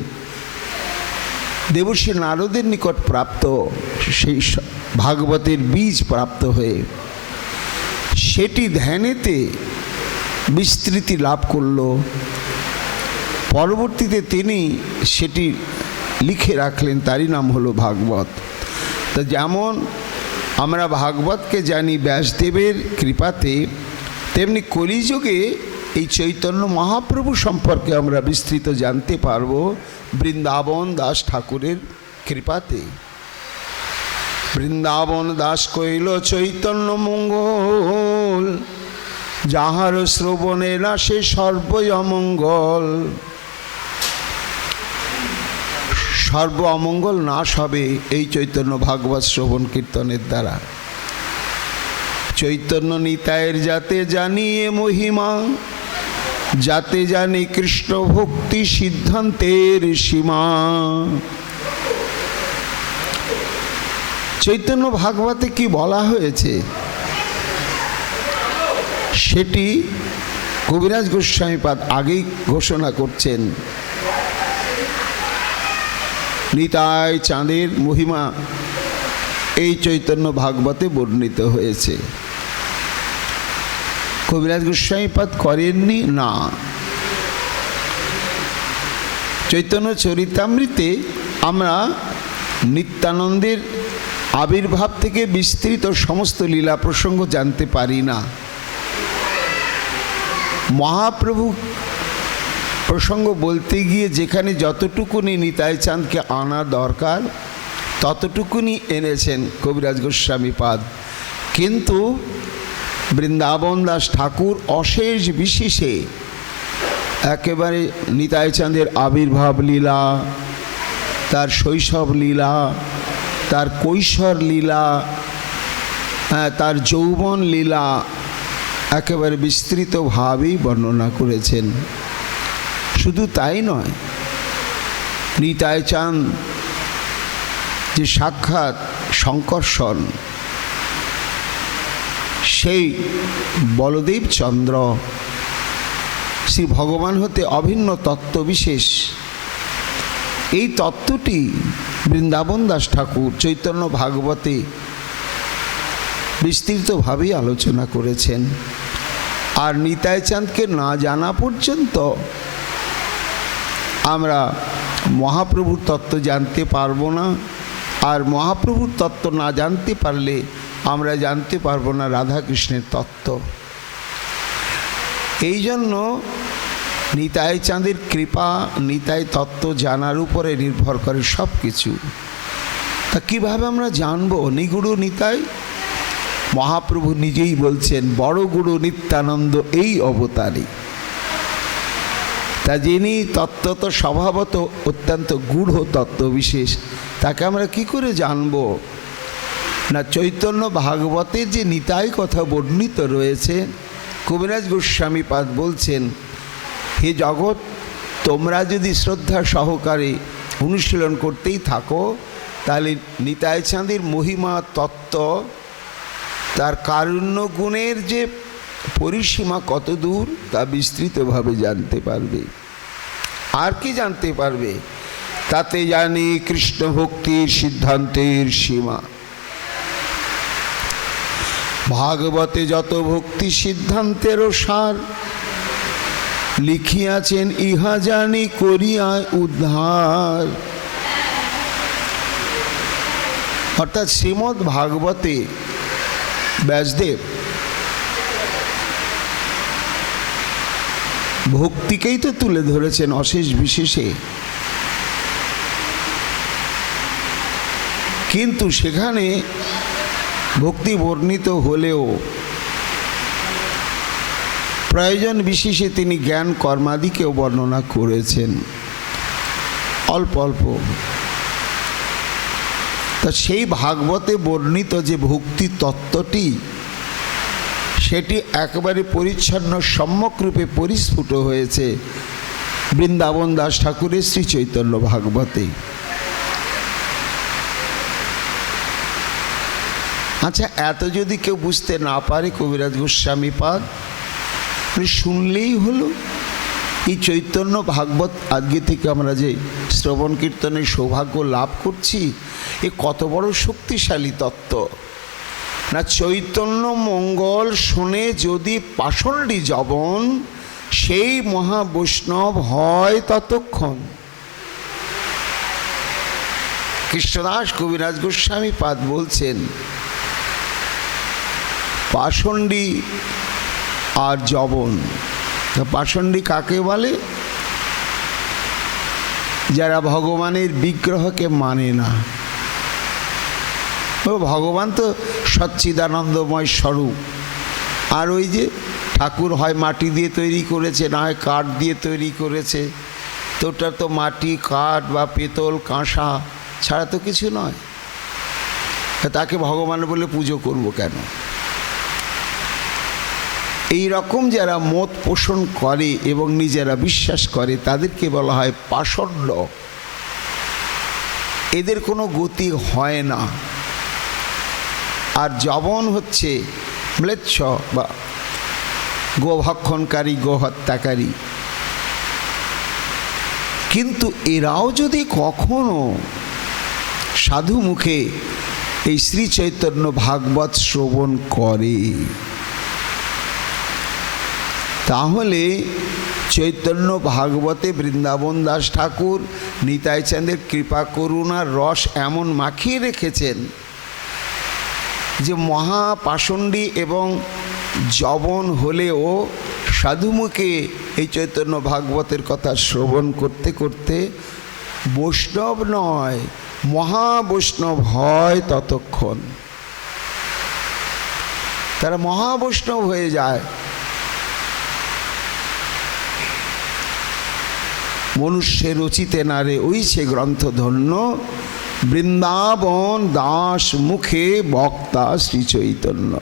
দেবর্ষি নারদের নিকট প্রাপ্ত সেই ভাগবতের বীজ প্রাপ্ত হয়ে সেটি ধ্যানেতে বিস্তৃতি লাভ করল। পরবর্তীতে তিনি সেটি লিখে রাখলেন, তারই নাম হলো ভাগবত। তো যেমন আমরা ভাগবতকে জানি ব্যাসদেবের কৃপাতে, তেমনি কলিযুগে এই চৈতন্য মহাপ্রভু সম্পর্কে আমরা বিস্তৃত জানতে পারব বৃন্দাবন দাস ঠাকুরের কৃপাতে। বৃন্দাবন দাস কইল চৈতন্য মঙ্গল, যাহার শ্রবণে নাশে সর্বই অমঙ্গল। সর্ব অমঙ্গল নাশ হবে এই চৈতন্য ভাগবত শ্রবণ কীর্তনের দ্বারা। চৈতন্য নিতায়ের যাতে জানিয়ে মহিমা, যাতে জানি কৃষ্ণ ভক্তি সিদ্ধান্তের সীমা। চৈতন্য ভাগবতে কি বলা হয়েছে সেটি কবিরাজ গোস্বামীপাদ আগেই ঘোষণা করছেন। নিতাই চাঁদের মহিমা এই চৈতন্য ভাগবতে বর্ণিত হয়েছে। কবিরাজ গোস্বামীপাদ করেননি না। চৈতন্য চরিতামৃতে আমরা নিত্যানন্দের আবির্ভাব থেকে বিস্তৃত সমস্ত লীলা প্রসঙ্গ জানতে পারি না। মহাপ্রভু প্রসঙ্গ বলতে গিয়ে যেখানে যতটুকুনি নিতাই চাঁদকে আনা দরকার ততটুকুনি এনেছেন কবিরাজ গোস্বামী পাদ। কিন্তু বৃন্দাবন দাস ঠাকুর অশেষ বিশেষে একেবারে নিতাই চাঁদের আবির্ভাব লীলা, তার শৈশব লীলা, তার কৈশোর লীলা, তার যৌবন লীলা একেবারে বিস্তৃতভাবেই বর্ণনা করেছেন। শুধু তাই নয়, নিতাই চাঁদ যে সাক্ষাৎ শঙ্কর্ষণ, সেই বলদেব চন্দ্র শ্রী ভগবান হতে অভিন্ন তত্ত্ববিশেষ, এই তত্ত্বটি বৃন্দাবন দাস ঠাকুর চৈতন্য ভাগবতে বিস্তৃতভাবেই আলোচনা করেছেন। আর নিতাই চাঁদকে না জানা পর্যন্ত আমরা মহাপ্রভুর তত্ত্ব জানতে পারবো না, আর মহাপ্রভুর তত্ত্ব না জানতে পারলে আমরা জানতে পারবো না রাধাকৃষ্ণের তত্ত্ব। এই জন্য নিতাই চাঁদের কৃপা, নিতাই তত্ত্ব জানার উপরে নির্ভর করে সব কিছু। তা কীভাবে আমরা জানবো নিগুড় নিতাই? মহাপ্রভু নিজেই বলছেন, বড় গুরু নিত্যানন্দ এই অবতারে। তা যিনি তত্ত্বত স্বভাবত অত্যন্ত গূঢ় তত্ত্ব বিশেষ, তাকে আমরা কি করে জানব? না, চৈতন্য ভাগবতে যে নিতাই কথা বর্ণিত রয়েছে, কবিরাজ গোস্বামী পাদ বলছেন, হে জগৎ, তোমরা যদি শ্রদ্ধা সহকারে অনুশীলন করতেই থাকো, তাহলে নিতাই চাঁদের মহিমা তত্ত্ব, তার কারুণ্য গুণের যে পরিসীমা কত দূর তা বিস্তৃতভাবে জানতে পারবে। আর কি জানতে পারবে? তাতে জানি কৃষ্ণ ভক্তির সিদ্ধান্তের সীমা। ভাগবতে যত ভক্তি সিদ্ধান্তেরও সার, লিখিয়াছেন ইহা জানি করিয়া উদ্ধার। অর্থাৎ শ্রীমদ্ ভাগবতে ব্যাসদেব ভক্তিকেই তো তুলে ধরেছেন অশেষ বিশেষে, কিন্তু সেখানে ভক্তি বর্ণিত হলেও প্রয়োজন বিশেষে তিনি জ্ঞান কর্মাদিকেও বর্ণনা করেছেন অল্প অল্প। তা সেই ভাগবতে বর্ণিত যে ভক্তি তত্ত্বটি, সেটি একেবারে পরিচ্ছন্ন সম্যকরূপে পরিস্ফুট হয়েছে বৃন্দাবন দাস ঠাকুরের শ্রী চৈতন্য ভাগবতে। আচ্ছা, এত যদি কেউ বুঝতে না পারে কবিরাজ গোস্বামী পাদ, শুনলেই হলো। এই চৈতন্য ভাগবত আজকে থেকে আমরা যে শ্রবণ কীর্তনের সৌভাগ্য লাভ করছি, এ কত বড় শক্তিশালী তত্ত্ব না! চৈতন্য মঙ্গল শুনে যদি পাষণ্ডী যবন, সেই মহাবৈষ্ণব হয় ততক্ষণ। কৃষ্ণদাস কবিরাজ গোস্বামী পাদ বলছেন, পাষণ্ডী আর যবন। পাষণ্ডী কাকে বলে? যারা ভগবানের বিগ্রহকে মানে না। ভগবান তো সচ্চিদানন্দময় স্বরূপ, আর ওই যে ঠাকুর হয় মাটি দিয়ে তৈরি করেছে, না হয় কাঠ দিয়ে তৈরি করেছে, তো ওটা তো মাটি, কাঠ বা পেতল কাঁসা ছাড়া তো কিছু নয়। তাকে ভগবান বলে পুজো করব কেন? এই রকম যারা মত পোষণ করে এবং নিজেরা বিশ্বাস করে, তাদেরকে বলা হয় পাষণ্ড। এদের কোনো গতি হয় না। আর যবন হচ্ছে ম্লেচ্ছ বা গোভক্ষণকারী, গোহত্যাকারী। কিন্তু এরাও যদি কখনো সাধু মুখে এই শ্রী চৈতন্য ভাগবত শ্রবণ করে, তাহলে চৈতন্য ভাগবতে বৃন্দাবন দাস ঠাকুর নিতাই চাঁদের কৃপা করুণার রস এমন মাখিয়ে রেখেছেন যে মহাপাষণ্ডী এবং যবন হলেও সাধুমুখে এই চৈতন্য ভাগবতের কথা শ্রবণ করতে করতে বৈষ্ণব নয় মহাবৈষ্ণব হয় ততক্ষণ। তারা মহাবৈষ্ণব হয়ে যায়। মনুষ্যের রচিতে নারে ওই সে গ্রন্থ ধন্য, বৃন্দাবন দাস মুখে বক্তা শ্রী চৈতন্য।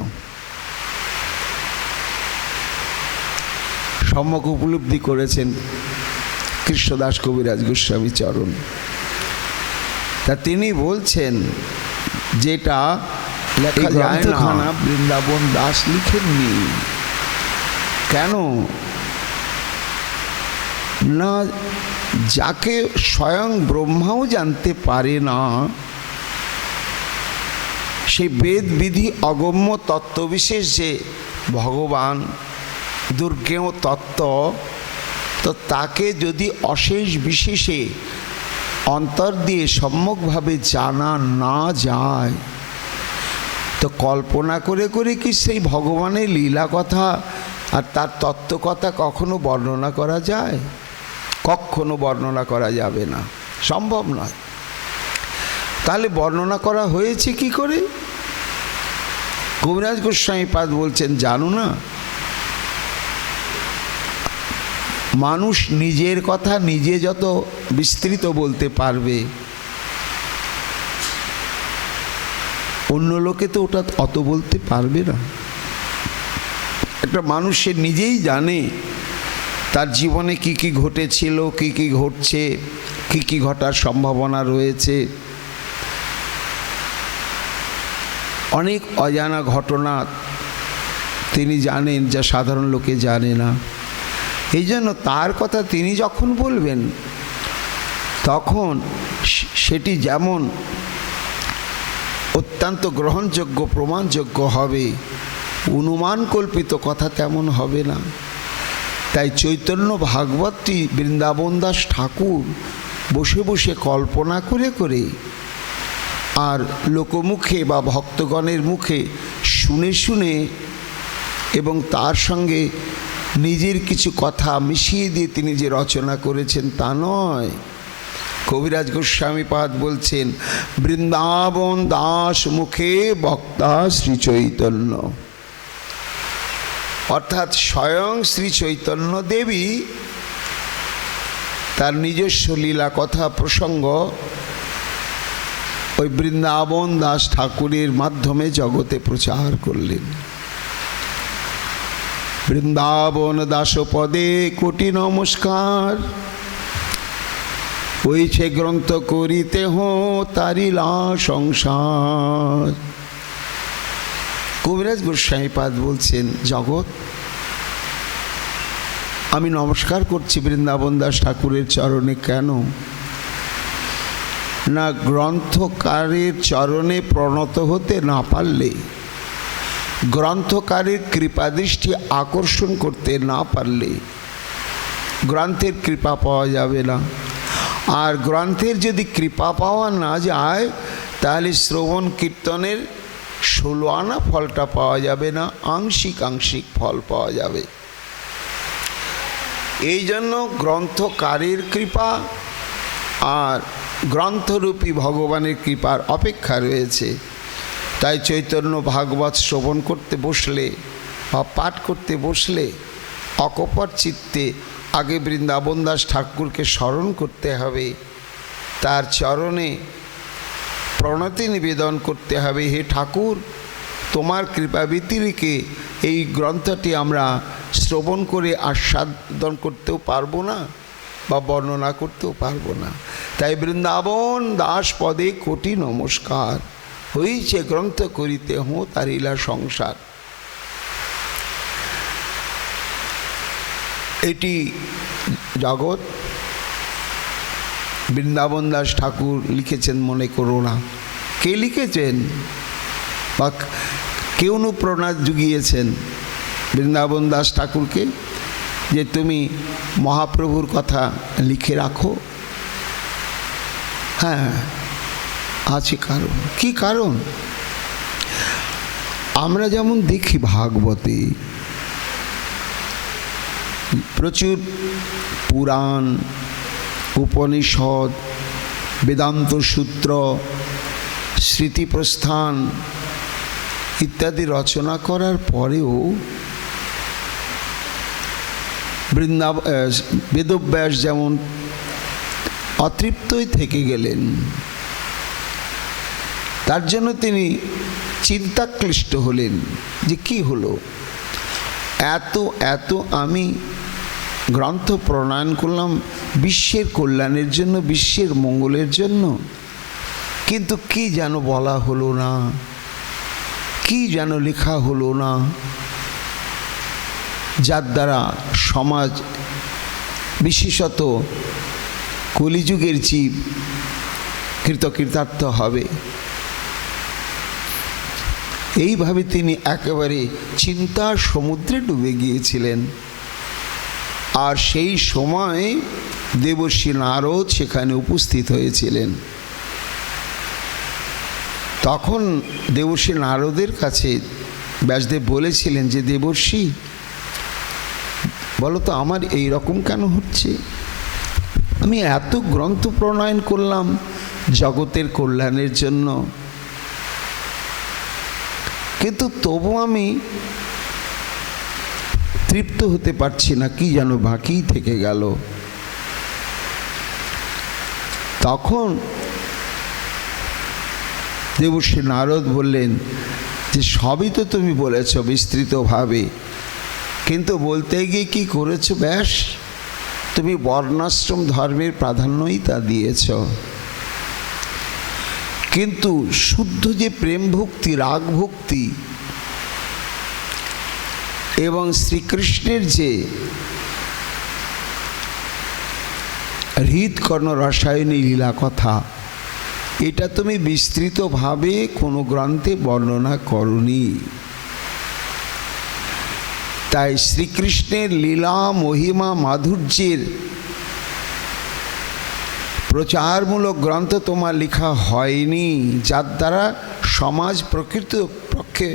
সম্যক উপলব্ধি করেছেন কৃষ্ণদাস কবিরাজ গোস্বামী চরণ। তা তিনি বলছেন যেটা লেখা যায় না, বৃন্দাবন দাস লিখেননি। কেন না, যাকে স্বয়ং ব্রহ্মাও জানতে পারে না, সেই বেদ বিধি অগম্য তত্ত্ববিশেষ যে ভগবান দুর্গেয় তত্ত্ব, তো তাকে যদি অশেষ বিশেষে অন্তর দিয়ে সম্যকভাবে জানা না যায়, তো কল্পনা করে করে কি সেই ভগবানের লীলা কথা আর তার তত্ত্ব কথা কখনো বর্ণনা করা যায়? কখনো বর্ণনা করা যাবে না, সম্ভব নয়। তাহলে বর্ণনা করা হয়েছে কি করে? কবিরাজ গোস্বামী পাদ বলছেন, জানো না, মানুষ নিজের কথা নিজে যত বিস্তৃত বলতে পারবে, অন্য লোকে তো ওটা অত বলতে পারবে না। একটা মানুষের নিজেই জানে তার জীবনে কি কি ঘটেছিল, কি কি ঘটছে, কি কি ঘটার সম্ভাবনা রয়েছে। অনেক অজানা ঘটনা তিনি জানেন যা সাধারণ লোকে জানে না। এই জন্য তার কথা তিনি যখন বলবেন তখন সেটি যেমন অত্যন্ত গ্রহণযোগ্য প্রমাণযোগ্য হবে, অনুমান কল্পিত কথা তেমন হবে না। তাই চৈতন্য ভাগবতটি বৃন্দাবন দাস ঠাকুর বসে বসে কল্পনা করে করে আর লোকমুখে বা ভক্তগণের মুখে শুনে শুনে এবং তার সঙ্গে নিজের কিছু কথা মিশিয়ে দিয়ে তিনি যে রচনা করেছেন তা নয়। কবিরাজ গোস্বামী পাদ বলছেন, বৃন্দাবন দাস মুখে বক্তা শ্রী চৈতন্য। অর্থাৎ স্বয়ং শ্রী চৈতন্য দেবী তার নিজস্ব লীলা কথা প্রসঙ্গ ওই বৃন্দাবন দাস ঠাকুরের মাধ্যমে জগতে প্রচার করলেন। বৃন্দাবন দাস পদে কোটি নমস্কার, ওই সে গ্রন্থ করিতে হো তারিলা সংসার। কবিরাজ গোস্বামী পাদ বলছেন, জগৎ আমি নমস্কার করছি বৃন্দাবন দাস ঠাকুরের চরণে। কেন না, গ্রন্থকারের চরণে প্রণত হতে না পারলে, গ্রন্থকারের কৃপাদৃষ্টি আকর্ষণ করতে না পারলে গ্রন্থের কৃপা পাওয়া যাবে না। আর গ্রন্থের যদি কৃপা পাওয়া না যায় তাহলে শ্রবণ কীর্তনের 16 আনা ফলটা পাওয়া যাবে না, আংশিক আংশিক ফল পাওয়া যাবে। এই জন্য গ্রন্থকারের কৃপা আর গ্রন্থরূপী ভগবানের কৃপার অপেক্ষা রয়েছে। তাই চৈতন্য ভাগবত শ্রবণ করতে বসলে বা পাঠ করতে বসলে অকপট চিত্তে আগে বৃন্দাবন দাস ঠাকুরকে স্মরণ করতে হবে, তার চরণে প্রণতি নিবেদন করতে হবে, হে ঠাকুর তোমার কৃপা ব্যতিরেকে এই গ্রন্থটি আমরা শ্রবণ করে আস্বাদন করতেও পারবো না বা বর্ণনা করতেও পারবো না। তাই বৃন্দাবন দাস পদে কোটি নমস্কার, হইছে গ্রন্থ করিতে হো তারিলা সংসার। এটি জগৎ বৃন্দাবন দাস ঠাকুর লিখেছেন মনে করো না। কে লিখেছেন বা কে অনুপ্রেরণা জুগিয়েছেন বৃন্দাবন দাস ঠাকুরকে যে তুমি মহাপ্রভুর কথা লিখে রাখো? হ্যাঁ আছে কারণ। কি কারণ? আমরা যেমন দেখি ভাগবতে প্রচুর পুরাণ, উপনিষদ, বেদান্ত সূত্র, স্মৃতিপ্রস্থান ইত্যাদি রচনা করার পরেও বেদব্যাস যেমন অতৃপ্তই থেকে গেলেন। তার জন্য তিনি চিন্তাক্লিষ্ট হলেন যে কি হলো, এত আমি গ্রন্থ প্রণয়ন করলাম বিশ্বের কল্যাণের জন্য, বিশ্বের মঙ্গলের জন্য, কিন্তু কি যেন বলা হলো না, কি যেন লেখা হলো না, যার দ্বারা সমাজ, বিশেষত কলিযুগের জীব কৃতকৃতার্থ হবে। এইভাবে তিনি একেবারে চিন্তার সমুদ্রে ডুবে গিয়েছিলেন। আর সেই সময় দেবর্ষি নারদ সেখানে উপস্থিত হয়েছিলেন। তখন দেবর্ষি নারদের কাছে ব্যাসদেব বলেছিলেন যে দেবর্ষি, বলো তো আমার এই রকম কেন হচ্ছে? আমি এত গ্রন্থ প্রণয়ন করলাম জগতের কল্যাণের জন্য, কিন্তু তবু আমি তৃপ্ত হতে পারছি না, কি যেন বাকি থেকে গেল। তখন দেবর্ষি নারদ বললেন যে সবই তো তুমি বলেছ বিস্তৃতভাবে, কিন্তু বলতে গিয়ে কি করেছো ব্যাস? তুমি বর্ণাশ্রম ধর্মের প্রাধান্যই তা দিয়েছ, কিন্তু শুদ্ধ যে প্রেম ভক্তি, রাগ ভক্তি এবং শ্রীকৃষ্ণের যে হৃদকর্ণ রসায়নী লীলা কথা, এটা তুমি বিস্তৃতভাবে কোনো গ্রন্থে বর্ণনা করনি। তাই শ্রীকৃষ্ণের লীলা, মহিমা, মাধুর্যের প্রচারমূলক গ্রন্থ তোমার লেখা হয়নি, যার দ্বারা সমাজ প্রকৃতপক্ষে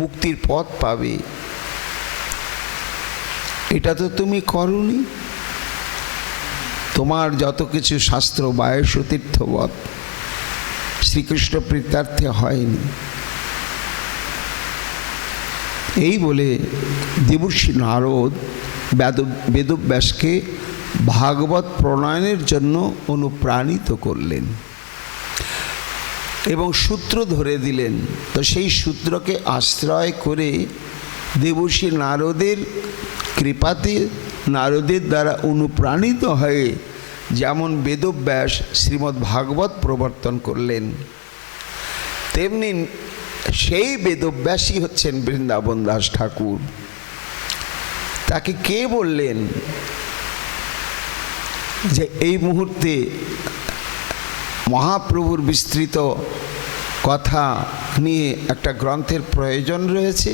মুক্তির পথ পাবে। এটা তো তুমি করনি। তোমার যত কিছু শাস্ত্র বায়স তীর্থবৎ শ্রীকৃষ্ণ প্রীত্যার্থে হয়নি। এই বলে দেবর্ষি নারদ বেদব্যাসকে ভাগবত প্রণয়নের জন্য অনুপ্রাণিত করলেন এবং সূত্র ধরে দিলেন। তো সেই সূত্রকে আশ্রয় করে দেবর্ষি নারদের কৃপাতে, নারদের দ্বারা অনুপ্রাণিত হয়ে যেমন বেদব্যাস শ্রীমদ্ ভাগবত প্রবর্তন করলেন, তেমনি সেই বেদব্যাসই হচ্ছেন বৃন্দাবন দাস ঠাকুর। তাকে কে বললেন যে এই মুহূর্তে মহাপ্রভুর বিস্তৃত কথা নিয়ে একটা গ্রন্থের প্রয়োজন রয়েছে,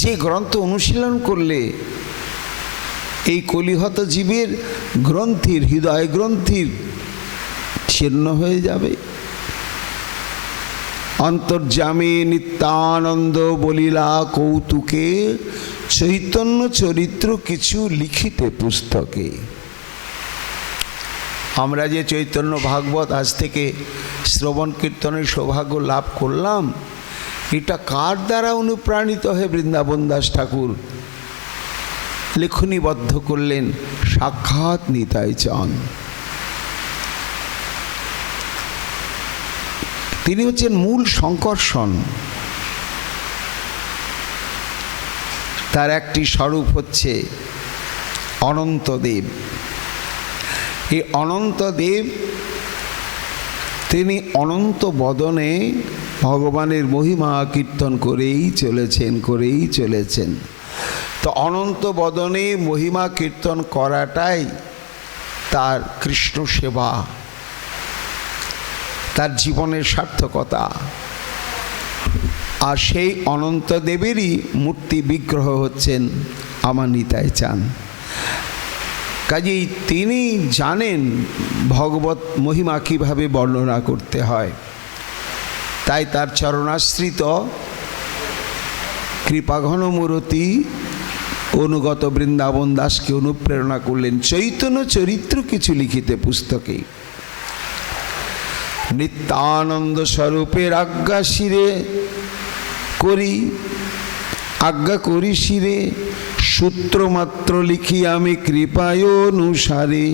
যে গ্রন্থ অনুশীলন করলে এই কলিহত জীবের গ্রন্থির, হৃদয় গ্রন্থির ছিন্ন হয়ে যাবে। অন্তর্যামী নিত্যানন্দ বলিলা কৌতুকে, চৈতন্য চরিত্র কিছু লিখিতে পুস্তকে। আমরা যে চৈতন্য ভাগবত আজ থেকে শ্রবণ কীর্তনের সৌভাগ্য লাভ করলাম, এটা কার দ্বারা অনুপ্রাণিত হয়ে বৃন্দাবন দাস ঠাকুর লেখনীবদ্ধ করলেন? সাক্ষাৎ নিতাই চাঁদ। তিনি হচ্ছেন মূল সংকর্ষণ। তার একটি স্বরূপ হচ্ছে অনন্তদেব। এই অনন্তদেব তিনি অনন্ত বদনে ভগবানের মহিমা কীর্তন করেই চলেছেন। তো অনন্ত বদনে মহিমা কীর্তন করাটাই তার কৃষ্ণ সেবা, তার জীবনের সার্থকতা। আর সেই অনন্ত দেবেরই মূর্তি বিগ্রহ হচ্ছেন আমার নিতাই চাঁদ। কাজেই তিনি জানেন ভগবত মহিমা কীভাবে বর্ণনা করতে হয়। তাই তার চরণাশ্রিত কৃপাঘন মূরতি অনুগত বৃন্দাবন দাসকে অনুপ্রেরণা করলেন চৈতন্য চরিত্র কিছু লিখিতে পুস্তকে। নিত্যানন্দ স্বরূপের আজ্ঞা করি শিরে সূত্র মাত্র লিখি আমি কৃপায় অনুসারে।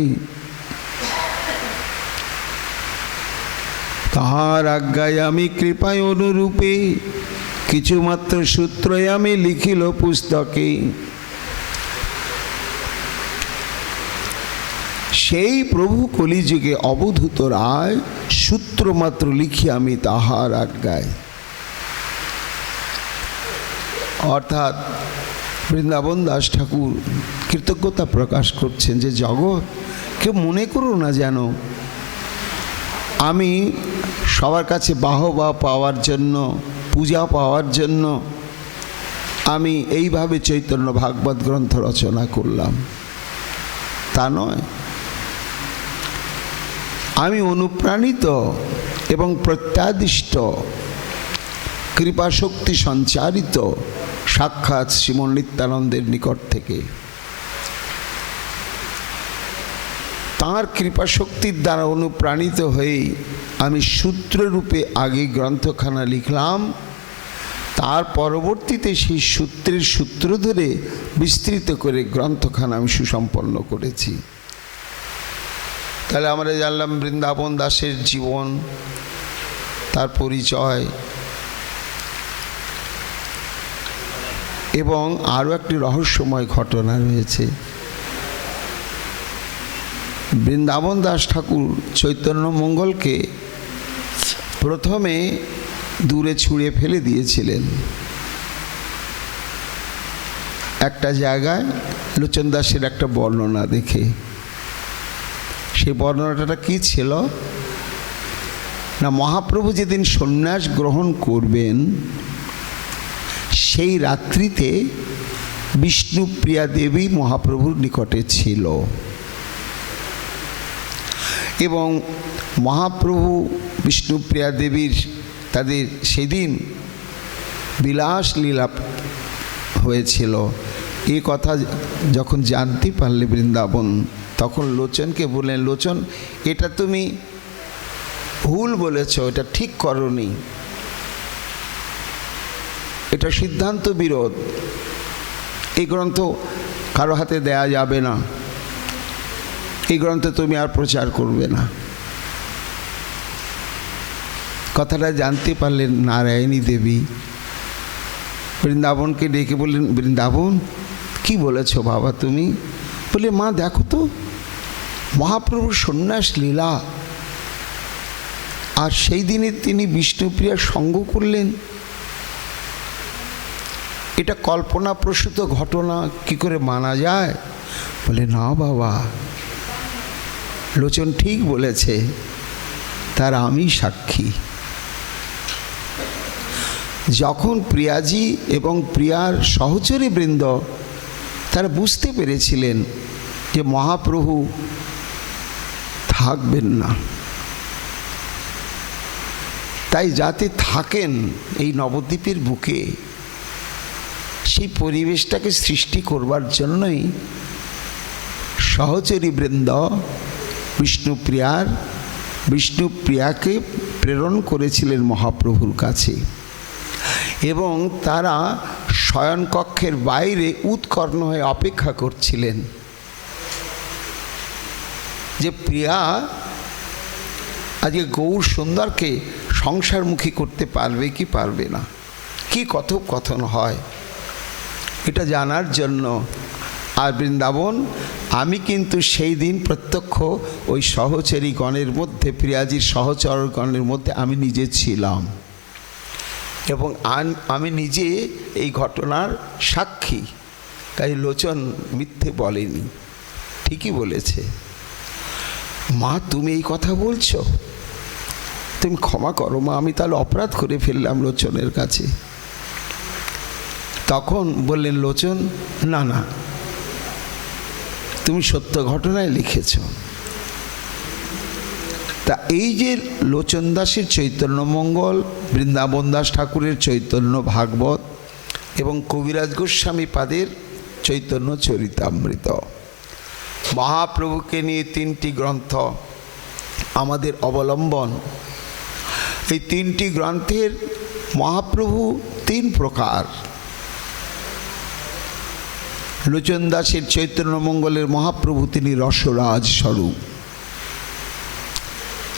তাহার আজ্ঞায় আমি কৃপায় অনুরূপে কিছুমাত্র সূত্রই আমি লিখিল পুস্তকে। সেই প্রভু কলিযুগে অবধূত রায় সূত্র মাত্র লিখি আমি তাহার আজ্ঞায়। অর্থাৎ বৃন্দাবন দাস ঠাকুর কৃতজ্ঞতা প্রকাশ করছেন যে জগৎ কেউ মনে করো না যেন আমি সবার কাছে বাহবা পাওয়ার জন্য, পূজা পাওয়ার জন্য আমি এইভাবে চৈতন্য ভাগবত গ্রন্থ রচনা করলাম, তা নয়। আমি অনুপ্রাণিত এবং প্রত্যাদিষ্ট কৃপাশক্তি সঞ্চারিত সাক্ষাৎ শ্রীমন নিত্যানন্দের নিকট থেকে। তাঁর কৃপাশক্তির দ্বারা অনুপ্রাণিত হয়ে আমি সূত্ররূপে আগে গ্রন্থখানা লিখলাম, তার পরবর্তীতে সেই সূত্রের সূত্র ধরে বিস্তৃত করে গ্রন্থখানা আমি সুসম্পন্ন করেছি। তাহলে আমরা জানলাম বৃন্দাবন দাসের জীবন, তার পরিচয়, এবং আরও একটি রহস্যময় ঘটনা রয়েছে। বৃন্দাবন দাস ঠাকুর চৈতন্য মঙ্গলকে প্রথমে দূরে ছুঁড়ে ফেলে দিয়েছিলেন একটা জায়গায় লোচন দাসের একটা বর্ণনা দেখে। সেই বর্ণনাটা কি ছিল না, মহাপ্রভু যেদিন সন্ন্যাস গ্রহণ করবেন সেই রাত্রিতে বিষ্ণুপ্রিয়া দেবী মহাপ্রভুর নিকটে ছিল এবং মহাপ্রভু বিষ্ণুপ্রিয়া দেবীর তাদের সেদিন বিলাস লীলা হয়েছিল। এই কথা যখন জানতে পারলে বৃন্দাবন, তখন লোচনকে বললেন, লোচন এটা তুমি ভুল বলেছ, এটা ঠিক করনি, এটা সিদ্ধান্ত বিরোধ, এই গ্রন্থ কারো হাতে দেয়া যাবে না, এই গ্রন্থ তুমি আর প্রচার করবে না। কথাটা জানতে পারলেন নারায়ণী দেবী, বৃন্দাবনকে ডেকে বললেন, বৃন্দাবন কি বলেছ বাবা তুমি? বলে, মা দেখো তো মহাপ্রভুর সন্ন্যাস লীলা, আর সেই দিনে তিনি বিষ্ণুপ্রিয়ার সঙ্গ করলেন, এটা কল্পনাপ্রসূত ঘটনা কি করে মানা যায়? বলে, না বাবা, লোচন ঠিক বলেছে, তার আমি সাক্ষী। যখন প্রিয়াজি এবং প্রিয়ার সহচরী বৃন্দ তারা বুঝতে পেরেছিলেন যে মহাপ্রভু থাকবেন না, তাই যাতে থাকেন এই নবদ্বীপের বুকে, সেই পরিবেশটাকে সৃষ্টি করবার জন্যই সহচরী বৃন্দ বিষ্ণুপ্রিয়াকে প্রেরণ করেছিলেন মহাপ্রভুর কাছে, এবং তারা শয়নকক্ষের বাইরে উৎকর্ণ হয়ে অপেক্ষা করছিলেন যে প্রিয়া আজকে গৌর সুন্দরকে সংসারমুখী করতে পারবে কি পারবে না, কি কথোপকথন হয় এটা জানার জন্য। আর বৃন্দাবন, আমি কিন্তু সেই দিন প্রত্যক্ষ ওই সহচরীগণের মধ্যে, প্রিয়াজির সহচরগণের মধ্যে আমি নিজে ছিলাম, এবং আমি নিজে এই ঘটনার সাক্ষী। তাই লোচন মিথ্যে বলেনি, ঠিকই বলেছে। মা তুমি এই কথা বলছো, তুমি ক্ষমা করো মা, আমি তাহলে অপরাধ করে ফেললাম লোচনের কাছে। তখন বললেন লোচন, না না, তুমি সত্য ঘটনায় লিখেছ। তা এই যে লোচন দাসের চৈতন্য মঙ্গল, বৃন্দাবন দাস ঠাকুরের চৈতন্য ভাগবত এবং কবিরাজ গোস্বামী পাদের চৈতন্য চরিতামৃত, মহাপ্রভুকে নিয়ে তিনটি গ্রন্থ আমাদের অবলম্বন। এই তিনটি গ্রন্থের মহাপ্রভু তিন প্রকার। লোচন দাসের চৈতন্য মঙ্গলের মহাপ্রভু তিনি রসরাজ স্বরূপ,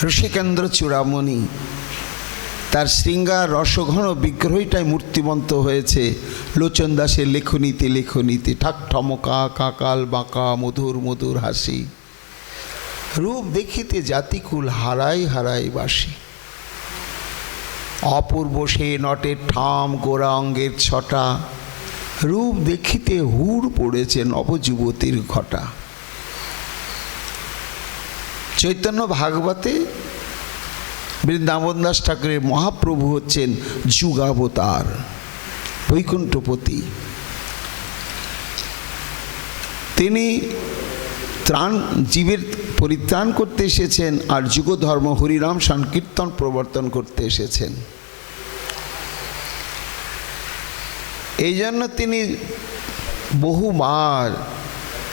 রসিকেন্দ্র চূড়ামণি। তার শৃঙ্গার রসঘন বিগ্রহটাই মূর্তিমন্ত হয়েছে লোচন দাসের লেখনীতে লেখনীতে। ঠাক ঠমকা কাকাল বাঁকা মধুর মধুর হাসি, রূপ দেখিতে জাতিকুল হারাই হারাই বাসি। অপূর্ব সে নটের ঠাম গোরা অঙ্গের ছটা, রূপ দেখিতে হুড় পড়েছে নবযুবতীর ঘটা। চৈতন্য ভাগবতে বৃন্দাবন দাস ঠাকুরের মহাপ্রভু হচ্ছেন যুগাবতার, বৈকুণ্ঠপতি। তিনি ত্রাণ জীবের পরিত্রাণ করতে এসেছেন আর যুগধর্ম হরিনাম সংকীর্তন প্রবর্তন করতে এসেছেন। এই জন্য তিনি বহুবার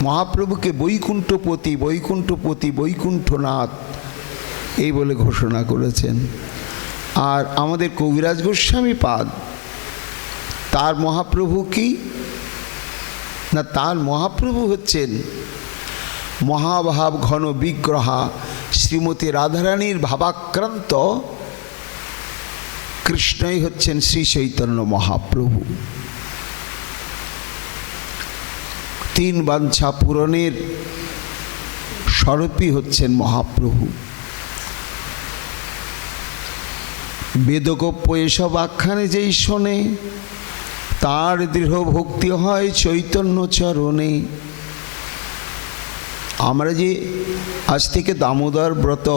মহাপ্রভুকে বৈকুণ্ঠপতি বৈকুণ্ঠপতি বৈকুণ্ঠনাথ এই বলে ঘোষণা করেছেন। আর আমাদের কবিরাজ গোস্বামী পাদ, তার মহাপ্রভু কি না, তার মহাপ্রভু হচ্ছেন মহাভাব ঘন বিগ্রহা শ্রীমতী রাধারানীর ভাবাক্রান্ত কৃষ্ণই হচ্ছেন শ্রী চৈতন্য মহাপ্রভু। তিন বাঞ্ছা পূরণের স্বরূপই হচ্ছেন মহাপ্রভু। বেদগোপ্য এসব আখ্যানে যেই শোনে, তার দৃঢ় ভক্তি হয় চৈতন্য চরণে। আমরা যে আজ থেকে দামোদর ব্রত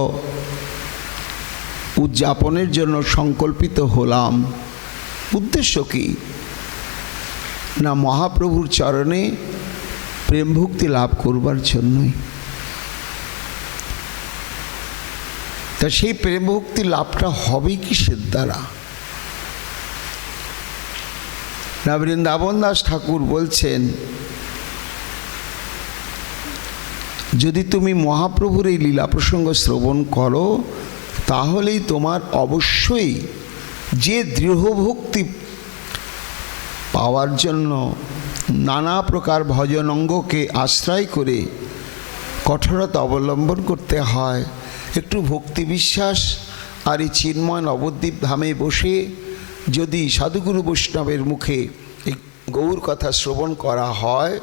উদযাপনের জন্য সংকল্পিত হলাম, উদ্দেশ্য কি না, মহাপ্রভুর চরণে প্রেম ভক্তি লাভ করবার জন্যই। তা সেই প্রেম ভক্তি লাভটা হবে কিসের দ্বারা না, বৃন্দাবন দাস ঠাকুর বলছেন, যদি তুমি মহাপ্রভুর এই লীলা প্রসঙ্গ শ্রবণ করো, তাহলেই তোমার অবশ্যই যে দৃঢ় ভক্তি পাওয়ার জন্য নানা প্রকার ভজন অঙ্গকে আশ্রয় করে কঠোরতা অবলম্বন করতে হয়, একটু ভক্তি বিশ্বাস আর এই চিন্ময় নবদ্বীপ ধামে বসে যদি সাধুগুরু বৈষ্ণবের মুখে এই গৌর কথা শ্রবণ করা হয়,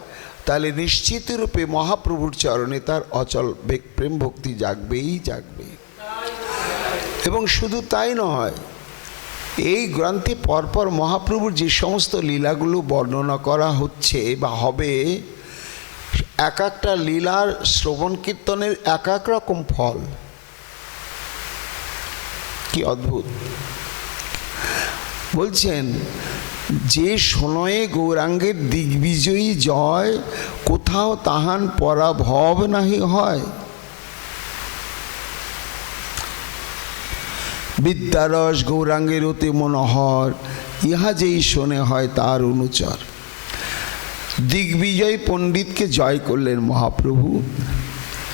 তাহলে নিশ্চিত রূপে মহাপ্রভুর চরণে তার অচল প্রেম ভক্তি জাগবেই জাগবে। এবং শুধু তাই নয়, এই গ্রন্থে পরপর মহাপ্রভুর যে সমস্ত লীলাগুলো বর্ণনা করা হচ্ছে বা হবে, এক একটা লীলার শ্রবণ কীর্তনের এক এক রকম ফল। কি অদ্ভুত! বলছেন যে শোনয়ে গৌরাঙ্গের দিগ্বিজয়ী জয়, কোথাও তাহান পরাভব নাহি হয়। বিদ্যারস গৌরাঙ্গের অতি মনোহর, ইহা যেই শোনে হয় তার অনুচর। দিগ্বিজয় পণ্ডিতকে জয় করলেন মহাপ্রভু।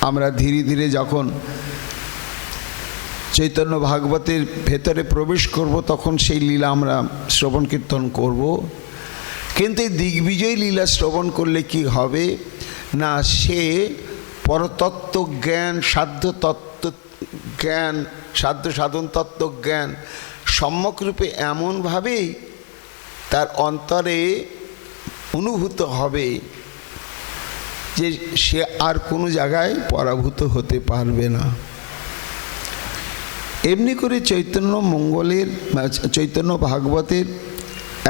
আমরা ধীরে ধীরে যখন চৈতন্য ভাগবতের ভেতরে প্রবেশ করব, তখন সেই লীলা আমরা শ্রবণ কীর্তন করব। কিন্তু এই দিগ্বিজয় লীলা শ্রবণ করলে কি হবে না, সে পরতত্ত্ব জ্ঞান, সাধ্য তত্ত্ব জ্ঞান, সাধ্য সাধন তত্ত্ব জ্ঞান সম্যকরূপে এমনভাবেই তার অন্তরে অনুভূত হবে যে সে আর কোনো জায়গায় পরাভূত হতে পারবে না। এমনি করে চৈতন্য মঙ্গলের চৈতন্য ভাগবতের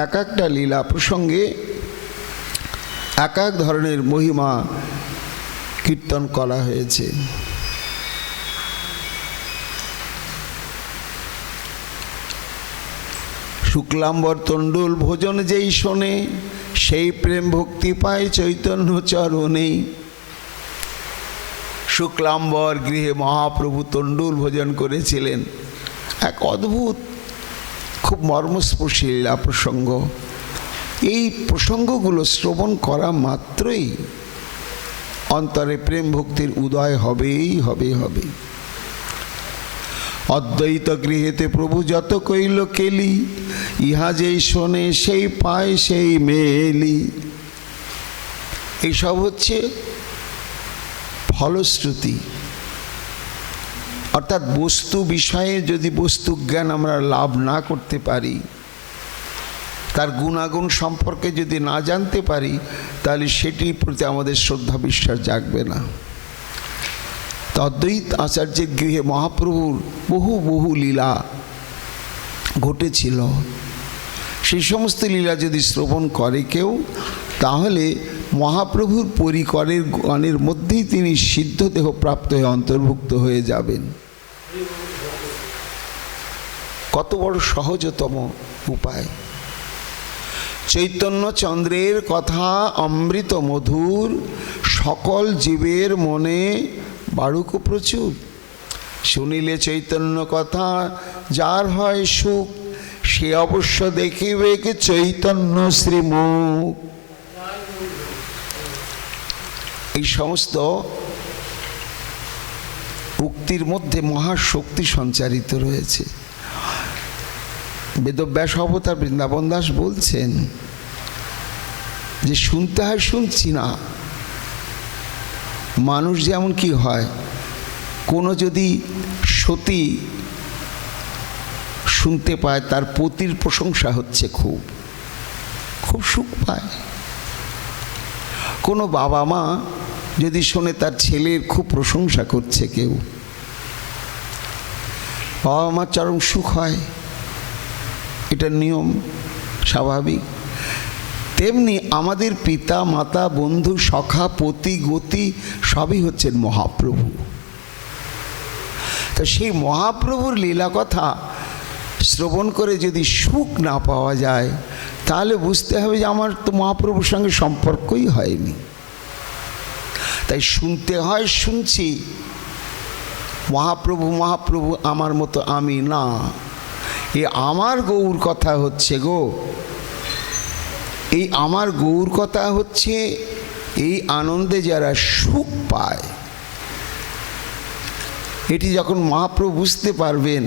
এক একটা লীলা প্রসঙ্গে এক এক ধরনের মহিমা কীর্তন করা হয়েছে। শুক্লাম্বর তণ্ডুল ভোজন যেই শোনে, সেই প্রেম ভক্তি পায় চৈতন্য চরণে। শুক্লাম্বর গৃহে মহাপ্রভু তণ্ডুল ভোজন করেছিলেন। এক অদ্ভুত খুব মর্মস্পর্শী লীলা প্রসঙ্গ। এই প্রসঙ্গগুলো শ্রবণ করা মাত্রই অন্তরে প্রেম ভক্তির উদয় হবেই হবে। অদ্বৈত গৃহেতে প্রভু যত কইল কেলি, ইহা যেই শোনে সেই পায় সেই মেলি। এইসব হচ্ছে ফলশ্রুতি, অর্থাৎ বস্তু বিষয়ে যদি বস্তু জ্ঞান আমরা লাভ না করতে পারি, তার গুণাগুণ সম্পর্কে যদি না জানতে পারি, তাহলে সেটির প্রতি আমাদের শ্রদ্ধা বিশ্বাস জাগবে না। অদ্বৈত আচার্যের গৃহে মহাপ্রভুর বহু লীলা ঘটেছিল। সেই সমস্ত লীলা যদি শ্রবণ করে কেউ, তাহলে মহাপ্রভুর পরিকরের গানের মধ্যেই তিনি সিদ্ধ দেহ প্রাপ্ত হয়ে অন্তর্ভুক্ত হয়ে যাবেন। কত বড় সহজতম উপায়! চৈতন্য চন্দ্রের কথা অমৃত মধুর, সকল জীবের মনে বাড়ুক প্রচুর। শুনিলে চৈতন্য কথা যার হয় সুখ, সে অবশ্য দেখিবে কি চৈতন্য শ্রীমুখ। এই সমস্ত উক্তির মধ্যে মহাশক্তি সঞ্চারিত রয়েছে। বেদব্যাস অবতার বৃন্দাবন দাস বলছেন যে শুনতে হয়, শুনছি না। মানুষ যেমন কি হয়, কোনো যদি সতী শুনতে পায় তার পতির প্রশংসা হচ্ছে, খুব সুখ পায়। কোনো বাবা মা যদি শোনে তার ছেলের খুব প্রশংসা করছে কেউ, বাবা মার চরম সুখ হয়। এটা নিয়ম, স্বাভাবিক। তেমনি আমাদের পিতা মাতা বন্ধু সখা পতি গতি সবই হচ্ছেন মহাপ্রভু। তো সেই মহাপ্রভুর লীলা কথা শ্রবণ করে যদি সুখ না পাওয়া যায়, তাহলে বুঝতে হবে যে আমার তো মহাপ্রভুর সঙ্গে সম্পর্কই হয়নি। তাই শুনতে হয়, শুনছি। মহাপ্রভু আমার মতো আমি না, এ আমার গৌর কথা হচ্ছে গো। এই আমার গৌর কথা হচ্ছে এই আনন্দে যারা সুখ পায়। এটি যখন মহাপ্রভু বুঝতে পারবেন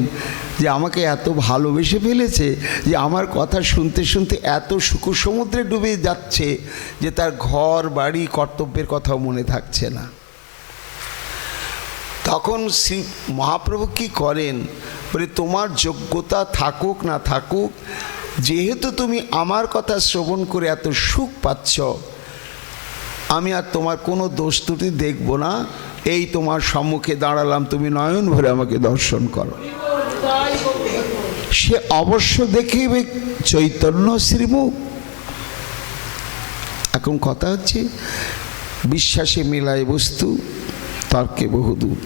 যে আমাকে এত ভালোবেসে ফেলেছে, যে আমার কথা শুনতে শুনতে এত সুখ সমুদ্রে ডুবে যাচ্ছে যে তার ঘর বাড়ি কর্তব্যের কথাও মনে থাকছে না, তখন শ্রী মহাপ্রভু কি করেন বলে, তোমার যোগ্যতা থাকুক না থাকুক, যেহেতু তুমি আমার কথা শ্রবণ করে এত সুখ পাচ্ছ, আমি আর তোমার কোনো দোষ ত্রুটি দেখব না। এই তোমার সম্মুখে দাঁড়ালাম, তুমি নয়ন ভরে আমাকে দর্শন করো। সে অবশ্য দেখিবে চৈতন্য শ্রীমুখ। এখন কথা হচ্ছে, বিশ্বাসে মেলায় বস্তু, তর্কে বহুদূর।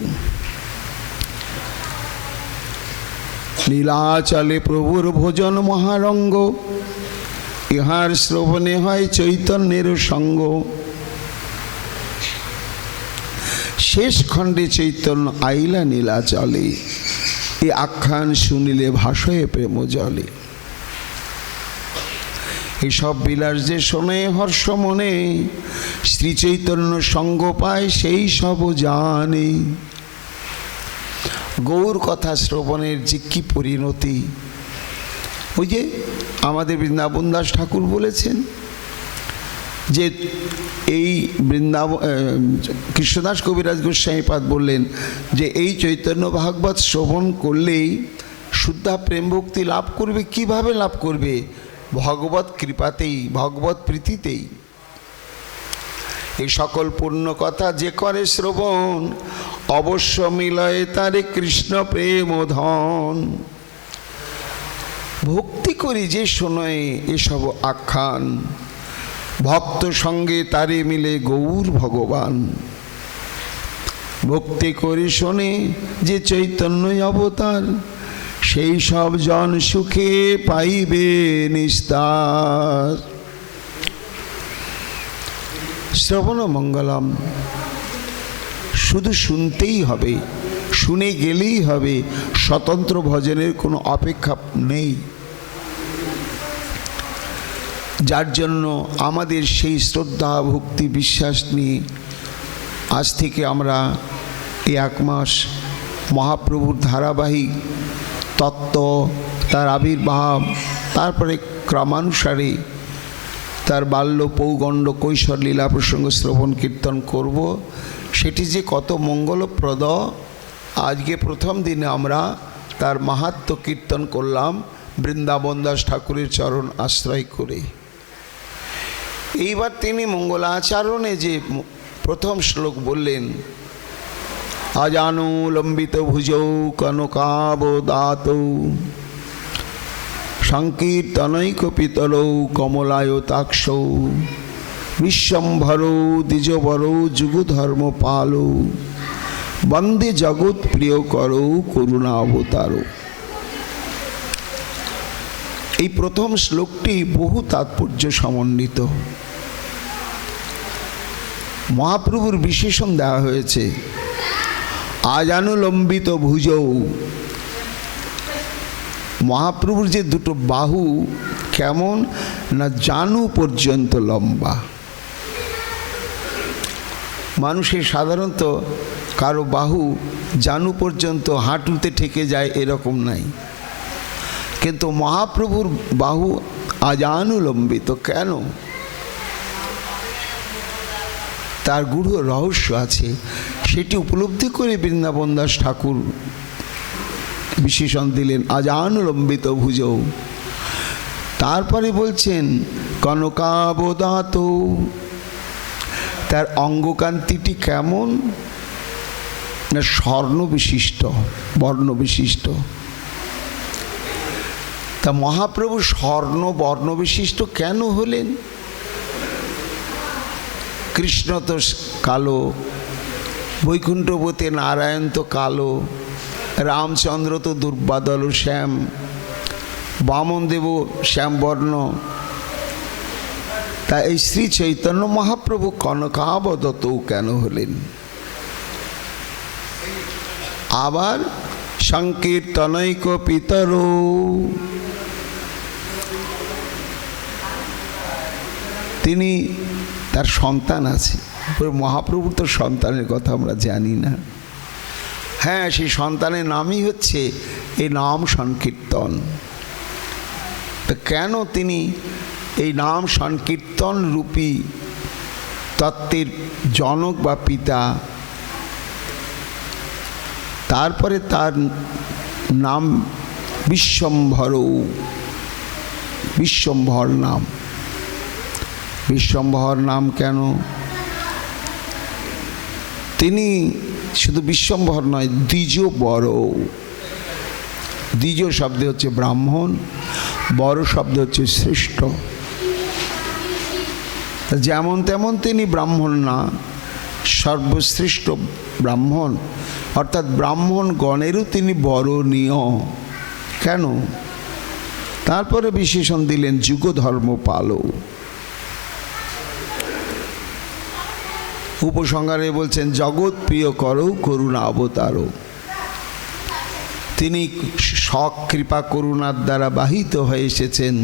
নীলাচলে প্রভুর ভোজন মহারঙ্গ, ইহার শ্রবণে হয় চৈতন্যের সঙ্গ। শেষ খণ্ডে চৈতন্য আইলা নীলাচলে, এই আখ্যান শুনিলে ভাসয়ে প্রেম জলে। এইসব বিলাস যে শোনে হর্ষ মনে, শ্রী চৈতন্য সঙ্গ পায় সেই সব জানে। গৌর কথা শ্রবণের যে কি পরিণতি! ওই যে আমাদের বৃন্দাবন দাস ঠাকুর বলেছেন যে এই কৃষ্ণদাস কবিরাজ গোস্বামীপাদ বললেন যে এই চৈতন্য ভাগবত শ্রবণ করলেই শুদ্ধা প্রেম ভক্তি লাভ করবে। কিভাবে লাভ করবে? ভগবত কৃপাতেই, ভগবত প্রীতিতেই। এই সকল পূর্ণ কথা যে করে শ্রবণ, অবশ্য মিলয়ে তারে কৃষ্ণ প্রেম ধন। ভক্তি করি যে শোনয় এসব আখ্যান, ভক্ত সঙ্গে তারে মিলে গৌর ভগবান। ভক্তি করি শোনে যে চৈতন্য অবতার, সেই সব জন সুখে পাইবে নিস্তার। শ্রবণ মঙ্গলম। শুধু শুনতেই হবে, শুনে গেলেই হবে, স্বতন্ত্র ভজনের কোনো অপেক্ষা নেই। যার জন্য আমাদের সেই শ্রদ্ধা ভক্তি বিশ্বাস নিয়ে আজ থেকে আমরা এই 1 মাস মহাপ্রভুর ধারাবাহিক তত্ত্ব, তার আবির্ভাব, তারপরে ক্রমানুসারে তার বাল্য পৌগণ্ড কৈশোর লীলা প্রসঙ্গ শ্রবণ কীর্তন করব। সেটি যে কত মঙ্গলপ্রদ। আজকে প্রথম দিনে আমরা তার মাহাত্ম্য কীর্তন করলাম বৃন্দাবন দাস ঠাকুরের চরণ আশ্রয় করে। এইবার তিনি মঙ্গলাচরণে যে প্রথম শ্লোক বললেন, আজানুলম্বিত ভুজৌ কনকাবদাতৌ সংকীর্তনৈক পিতরৌ কমলায়তাক্ষৌ বিশ্বম্ভরৌ দ্বিজবরৌ যুগধর্মপালৌ বন্দে জগৎ প্রিয় করৌ করুণাবতারৌ। এই প্রথম শ্লোকটি বহু তাৎপর্য সমন্বিত। মহাপ্রভুর বিশেষণ দেওয়া হয়েছে, আজানুলম্বিত ভুজৌ। মহাপ্রভুর যে দুটো বাহু কেমন না জানু পর্যন্ত লম্বা। মানুষের সাধারণত কারো বাহু জানু পর্যন্ত হাঁটুতে ঠেকে যায় এরকম নাই, কিন্তু মহাপ্রভুর বাহু আজানুলম্বিত। কেন? তার গূঢ় রহস্য আছে, সেটি উপলব্ধি করে বৃন্দাবন দাস ঠাকুর বিশেষণ দিলেন আজানুলম্বিত ভুজৌ। তারপরে বলছেন কনকাবদাত। তার অঙ্গকান্তিটি কেমন না স্বর্ণ বিশিষ্ট, বর্ণ বিশিষ্ট। তা মহাপ্রভু স্বর্ণ বর্ণ বিশিষ্ট কেন হলেন? কৃষ্ণ তো কালো, বৈকুণ্ঠপতি নারায়ণ তো কালো, রামচন্দ্র তো দুর্বাদল শ্যাম, বামনদেব শ্যামবর্ণ। তা এই শ্রী চৈতন্য মহাপ্রভু কনকাবদত কেন হলেন? আবার সংকীর্তনৈক পিতরৌ। তিনি, তার সন্তান আছে। মহাপ্রভুর তো সন্তানের কথা আমরা জানি না। হ্যাঁ, সেই সন্তানের নামই হচ্ছে এই নাম সংকীর্তন। তা কেন তিনি এই নাম সংকীর্তন রূপী তত্ত্বের জনক বা পিতা? তারপরে তার নাম বিশ্বম্ভরৌ, বিশ্বম্ভর নাম। বিশ্বম্ভর নাম কেন? তিনি শুধু বিশ্বম্ভর নয়, দ্বিজবরৌ। দ্বিজ শব্দ হচ্ছে ব্রাহ্মণ, বড় শব্দ হচ্ছে শ্রেষ্ঠ। যেমন তেমন তিনি ব্রাহ্মণ না, সর্বশ্রেষ্ঠ ব্রাহ্মণ, অর্থাৎ ব্রাহ্মণ গণেরও তিনি বরণীয়। কেন? তারপরে বিশেষণ দিলেন যুগধর্মপালৌ। উপসংহারে বলছেন জগৎ প্রিয় করৌ করুণা অবতারৌ। তিনি শখ কৃপা করুণার দ্বারা বাহিত হয়ে এসেছেন।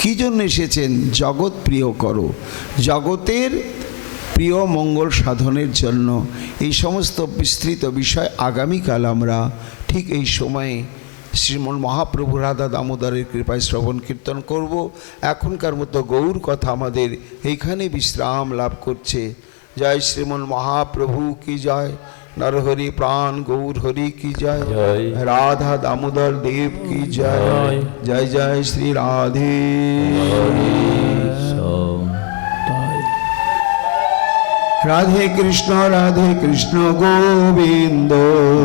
কী জন্য এসেছেন? জগৎ প্রিয় করো, জগতের প্রিয় মঙ্গল সাধনের জন্য। এই সমস্ত বিস্তৃত বিষয় আগামীকাল আমরা ঠিক এই সময়ে শ্রীমন মহাপ্রভু রাধা দামোদরের কৃপায় শ্রবণ কীর্তন করব। এখনকার মতো গৌর কথা আমাদের এইখানে বিশ্রাম লাভ করছে। জয় শ্রীমন মহাপ্রভু কি জয়, নরহরি প্রাণ গৌর হরি কি জয়, রাধা দামোদর দেব কি জয়। জয় জয় শ্রী রাধে। রাধে কৃষ্ণ গোবিন্দ।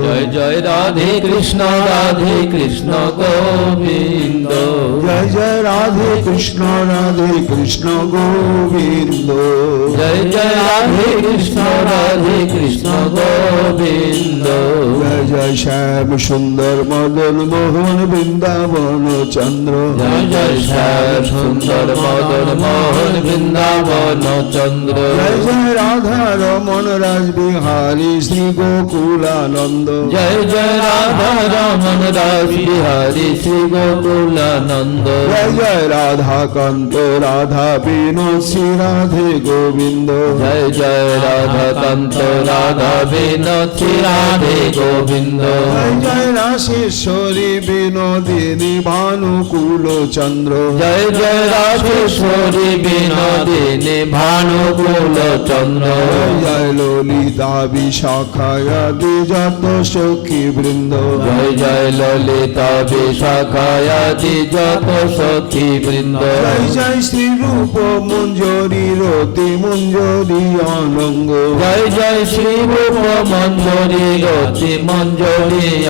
জয় জয় রাধে কৃষ্ণ গোবিন্দ। জয় জয় রাধে কৃষ্ণ গোবিন্দ। জয় জয় রাধে কৃষ্ণ গোবিন্দ। জয় জয় শ্যাম সুন্দর মদন মোহন বৃন্দাবন চন্দ্র। জয় জয় শ্যাম সুন্দর মদন মোহন বৃন্দাবন চন্দ্র। জয় জয় রাধা রাধা রমন রাজ বিহারী শ্রী গোকুলানন্দ জয় জয় রাধা রমন রাস বিহারী শ্রী গোকুলানন্দ জয় জয় রাধা কান্ত রাধা বিনোদ শ্রী রাধে গোবিন্দ জয় জয় রাধা কান্ত রাধা বিনোদ শ্রী রাধে গোবিন্দ জয় জয় রাশেশ্বরী বিনোদিনী ভানুকুল চন্দ্র জয় জয় রাধেশ্বরী বিনোদিনী ভানুকুল চন্দ্র জয় ললিতা বিশাখায়াদি যত সখী বৃন্দ জয় জয় ললিতা বিশাখায়াদি যত সখী বৃন্দ জয় জয় শ্রী রূপ মঞ্জরি রতি মঞ্জরি অনঙ্গ জয় জয় শ্রী রূপ মঞ্জরি রতি মঞ্জরি